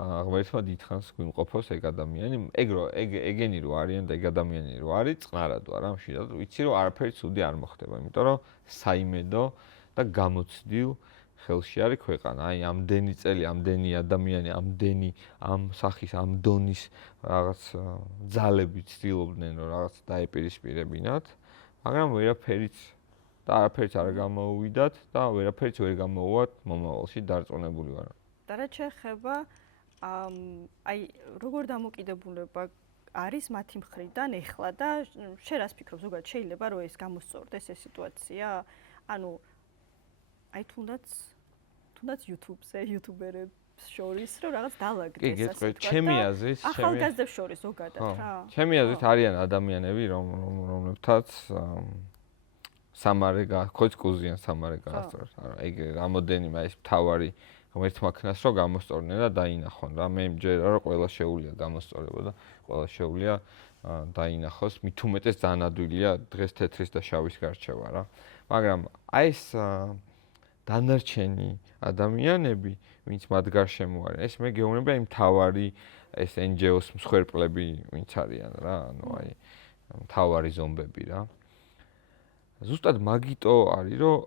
ღმერთმა დიდხანს გვიმყოფოს ეგ ადამიანი, ეგენი რო არიან და ეგ ადამიანი რო არის, წყნარად ვარ რა, მშვიდად ვიცი რომ არაფერი ცუდი არ მოხდება, იმიტომ რომ საიმედო და გამოცდილ ხელში არის ქვეყანა. აი ამდენი წელი, ამდენი ადამიანი, ამდენი ამ სახის, ამ დონის რაღაც ძალები ცდილობდნენ რომ რაღაც დაეპირისპირებინათ, მაგრამ ვერაფერიც და არაფერიც არ გამოუვიდათ და ვერაფერიც ვერ გამოუვათ მომავალში დარწმუნებული ვარ. და რაც შეეხება აი როგორ დამოკიდებულება არის მათი მხრიდან ეხლა და შენ რას ფიქრობ ზოგადად შეიძლება რომ ეს გამოსწორდეს ეს სიტუაცია? ანუ აი თუნდაც YouTube-ზე, YouTuber-ებს შორის რომ რაღაც დაალაგდეს ასე ვთქვა. ჩემი აზრით, ახალგაზრდებს შორის ზოგადად რა. ჩემი აზრით არიან ადამიანები, რომლებთაც სამარე კოჭკუზიან სამარე გაასწორებს. ანუ ეგ რამოდენიმე ეს თავარი ღმერთმა ქნას რომ გამოსწორდნენ და დაინახონ რა. მე მჯერა რომ ყველა შეუულია გამოსწორება და ყველა შეუულია დაინახოს. მით უმეტეს ძალიან ადვილია დღეს თეთრის და შავის გარჩევა რა. მაგრამ აი ეს დანარჩენი ადამიანები, ვინც მათ გარშემო არის, ეს მე გეუბნება იმ თავარი ეს NGO-ს მსხვერპლები ვინც არიან რა, ანუ აი თავარი ზომბები რა. ზუსტად მაგიტო არის რომ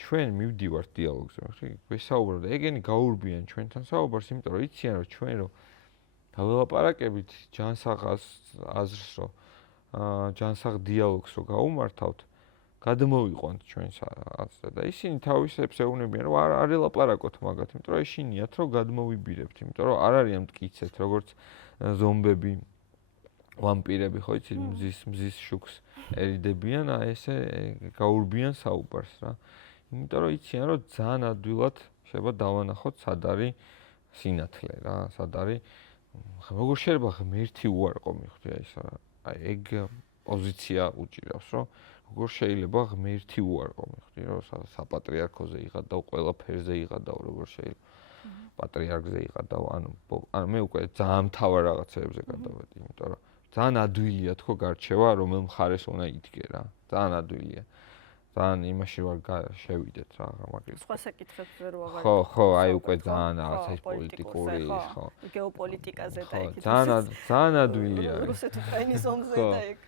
ჩვენ მივდივართ დიალოგზე, ხო? ვესაუბრობ და ეგენი გაურბიან ჩვენთან საუბარს, იმიტომ რომ იციან რომ ჩვენ რომ დაველაპარაკებით ჯანსაღ აზრს რომ ჯანსაღ დიალოგს რომ გაუმართავთ, გადმოვიყვანთ ჩვენს აცდა და ისინი თავისებს ეუბნებიან, რომ არ ელაპარაკოთ მაგათ, იმიტომ რომ ეშინიათ, რომ გადმოვიბირებთ, იმიტომ რომ არ არის ამ მტკიცეთ, როგორც ზომბები, ვამპირები, ხო იცი, მზის შუქს ერიდებიან, ესე გაურბიან საუბარს რა. იმიტომ რომ იციან, რომ ძალიან ადვილად შეიძლება დავანახოთ, სად არის სინათლე რა, სად არის როგორ შეიძლება ღმერთი უარყო მიხვდი აი ეს აი ეგ პოზიცია უჭირავს, რომ როგორ შეიძლება ღმერთი უარყო მიხვდი, რომ საპატრიარქოზე იღადავ, ყველა ფერზე იღადავ, როგორ შეიძლება პატრიარქზე იღადავ, ანუ მე უკვე ძალიან მთავარ რაღაცებზე გადავედი, იმიტომ რომ ძალიან ადვილია თქო გარჩევა, რომელ მხარეს უნდა იდგე რა, ძალიან ადვილია. ძალიან იმაში ვარ შევიდეთ რა, მაგის. სხვა საკითხებზე რო აღარ. ხო, აი უკვე ძალიან რაღაცა ის პოლიტიკური ის ხო. გეოპოლიტიკაზე და იქ. ძალიან ადვილია. რუსეთ-უკრაინის ომზე და იქ.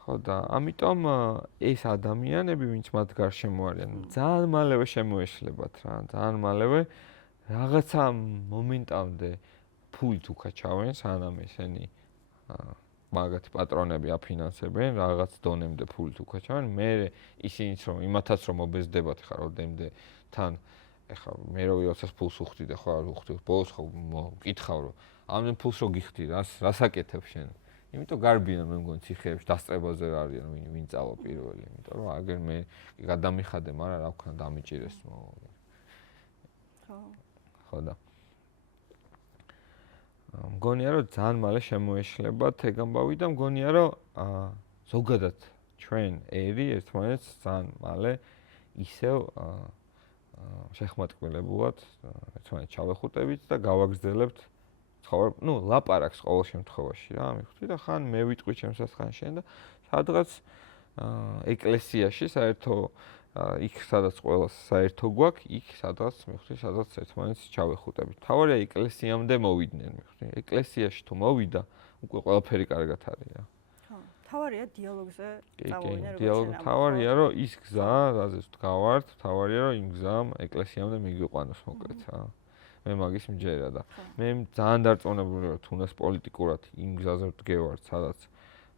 ხო და ამიტომ ეს ადამიანები, ვინც მათ გარშემო არიან, ძალიან მალევე შემოეშლებათ რა, ძალიან მალევე რაღაცა მომენტამდე ფულით უკაჩავენ, სანამ ესენი მაგათი პატრონები აფინანსებენ, რაღაც დონემდე ფულით უკაჩავენ, მე ისინიც რომ იმათაც რომ მობეზდებათ ხარ ოდემდე თან ეხლა მე რო ვიღაცას ფულს უხდიდე ხო არ უხდი, ბოლოს ხო მკითხავ რომ ამდენ ფულს რო გიხდი, რას აკეთებ შენ? იმიტომ გარბიან მე მგონი ციხეებში დასწრებაზე არიან ვინ წავა პირველი, იმიტომ რომ აგერ მე გადამიხადე, მაგრამ რა ვქნა დამიჭირეს ხო და მგონია რომ ძალიან მალე შემოეშლებათ ეგ ამბავი და მგონია რომ ზოგადად ჩვენ ერი ერთმანეთს ძალიან მალე ისევ შეხმატკილებულად ერთმანეთს ჩავეხუტებით და გავაგრძელებთ ლაპარაკს ყოველ შემთხვევაში რა მივხვდი და ხან მე ვიტყვი ჩემსაც ხან შენ და სადღაც ეკლესიაში საერთო იქ სადაც ყველას საერთო გვაქვს, იქ სადაც მივხვდი, სადაც ერთმანეთს ჩავეხუტებით. თავარია ეკლესიამდე მოვიდნენ, მივხვდი. ეკლესიაში თუ მოვიდა, უკვე ყველაფერი კარგად არის რა. ხო, თავარია დიალოგზე წავიდნენ როგორ შეიძლება. თავარია რომ ის გზა, რაზეც ვდგავართ, თავარია რომ იმ გზამ ეკლესიამდე მიგვიყვანოს მოკლედ რა. მე მაგის მჯერა და მე ძალიან დარწმუნებული ვარ, თუნდაც პოლიტიკურად იმ გზაზე ვდგევართ, სადაც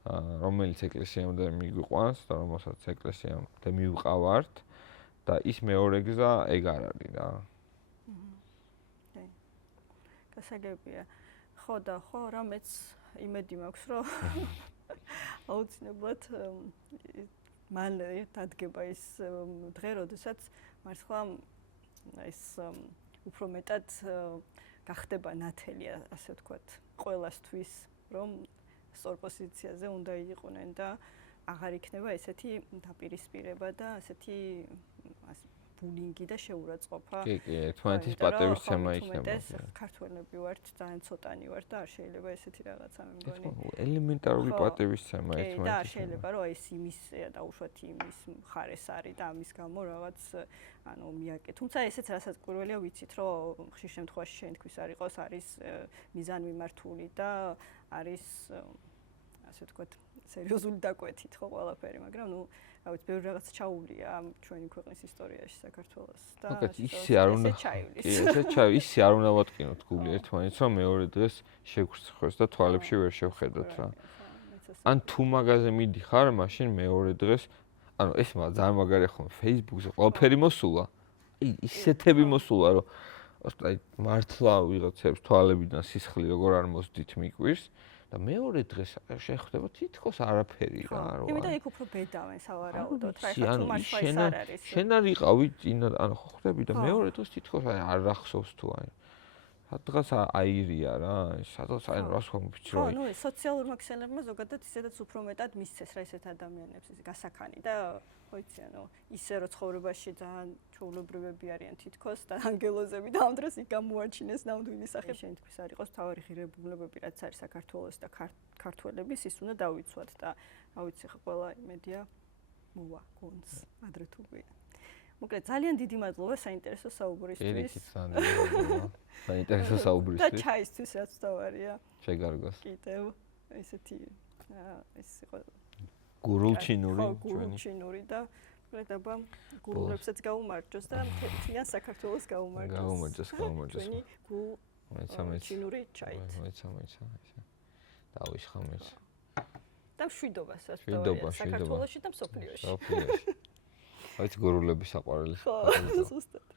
რომელიც ეკლესიამდე მიგვიყვანს და რომელსაც ეკლესიამდე მივყავართ და ის მეორე გზა ეგ არ არის რა. გასაგებია. ხო და ხო, რამეც იმედი მაქვს, რომ აუცილებლად მალე დადგება ის დღე, როდესაც მართლა ეს უფრო მეტად გახდება ნათელი, ასე ვთქვათ, ყველასთვის, რომ სწორ პოზიციაზე უნდა იყვნენ და აღარ იქნება ესეთი დაპირისპირება და ესეთი ბულინგი და შეურაცხყოფა. კი, ერთმანეთის პატივისცემა იქნება. ქართველები ვართ, ძალიან ცოტანი ვართ და არ შეიძლება ესეთი რაღაცა მე მგონი. ელემენტარული პატივისცემა ერთმანეთის. და არ შეიძლება რომ ეს იმის დაუშვათ იმის მხარეს არის და ამის გამო რაღაც მიაკე. თუმცა ესეც რასაც პირველია ვიცით, რომ ხშირ შემთხვევაში შენ თქვის არ იყოს, არის მიზანმიმართული და არის ასე ვთქვათ, სერიოზული დაკვეთით ხო ყველაფერი, მაგრამ რა ვიცი, ბევრი რაღაც ჩაულია ჩვენი ქვეყნის ისტორიაში საქართველოს და ისე არ უნდა ისე არ უნდა ვატკინოთ გული ერთმანეთს, რომ მეორე დღეს შევხრცხოს და თვალებში ვერ შევხედოთ რა. ან თუ მაგაზე მიდიხარ, მაშინ მეორე დღეს ანუ ეს ძალიან მაგარია ხომ Facebook-ზე ყველაფერი მოსულა. ისეთები მოსულა, რომ აი მართლა ვიღაცებს თვალებიდან სისხლი როგორ არ მოსდით მიკვირს. და მეორე დღეს შეხვდება თითქოს არაფერი რა რა. იმიტომ იქ უფრო ბედავენ სავარაუდოდ, რა ეხლა თუ მართლა ის არ არის. შენ არ იყავი წინა ანუ ხო ხვდები და მეორე დღეს თითქოს არ ახსოვს თუ აი. სადღაც აირია რა, სადღაც აი რას ხომ ვფიქრო. ხო, ნუ სოციალურმა ქსელებმა ზოგადად ისედაც უფრო მეტად მისცეს რა ესეთ ადამიანებს ეს გასახანი და ხო იცი ანუ ისე რომ ცხოვრებაში ძალიან ჩვეულებრივები არიან თითქოს და ანგელოზები და ამ დროს იქ გამოაჩინეს ნამდვილი სახე. შენ თქვის არ იყოს თავარი ღირებულებები რაც არის საქართველოს და ქართველების ის უნდა დავიცვათ და რა ვიცი ხო ყველა იმედია მოვა გონს ადრე თუ გვია. მოკლედ ძალიან დიდი მადლობა საინტერესო საუბრისთვის. ერიქით ძალიან საინტერესო საუბრისთვის. და ჩაისთვის რაც თავარია. შეგარგოს. კიდევ ესეთი ეს იყო გურულჩინური ჩვენი. გურულჩინური და მოკლედ აბა გურულებსაც გაუმარჯოს და მთლიან საქართველოს გაუმარჯოს. გაუმარჯოს. გურულჩინური ჩაით. მოიცა. დავიშხამეთ. და მშვიდობასაც მშვიდობა, საქართველოში და მსოფლიოში. სოფლიოში. აი ეს გურულების საყვარელი. ხო, ზუსტად.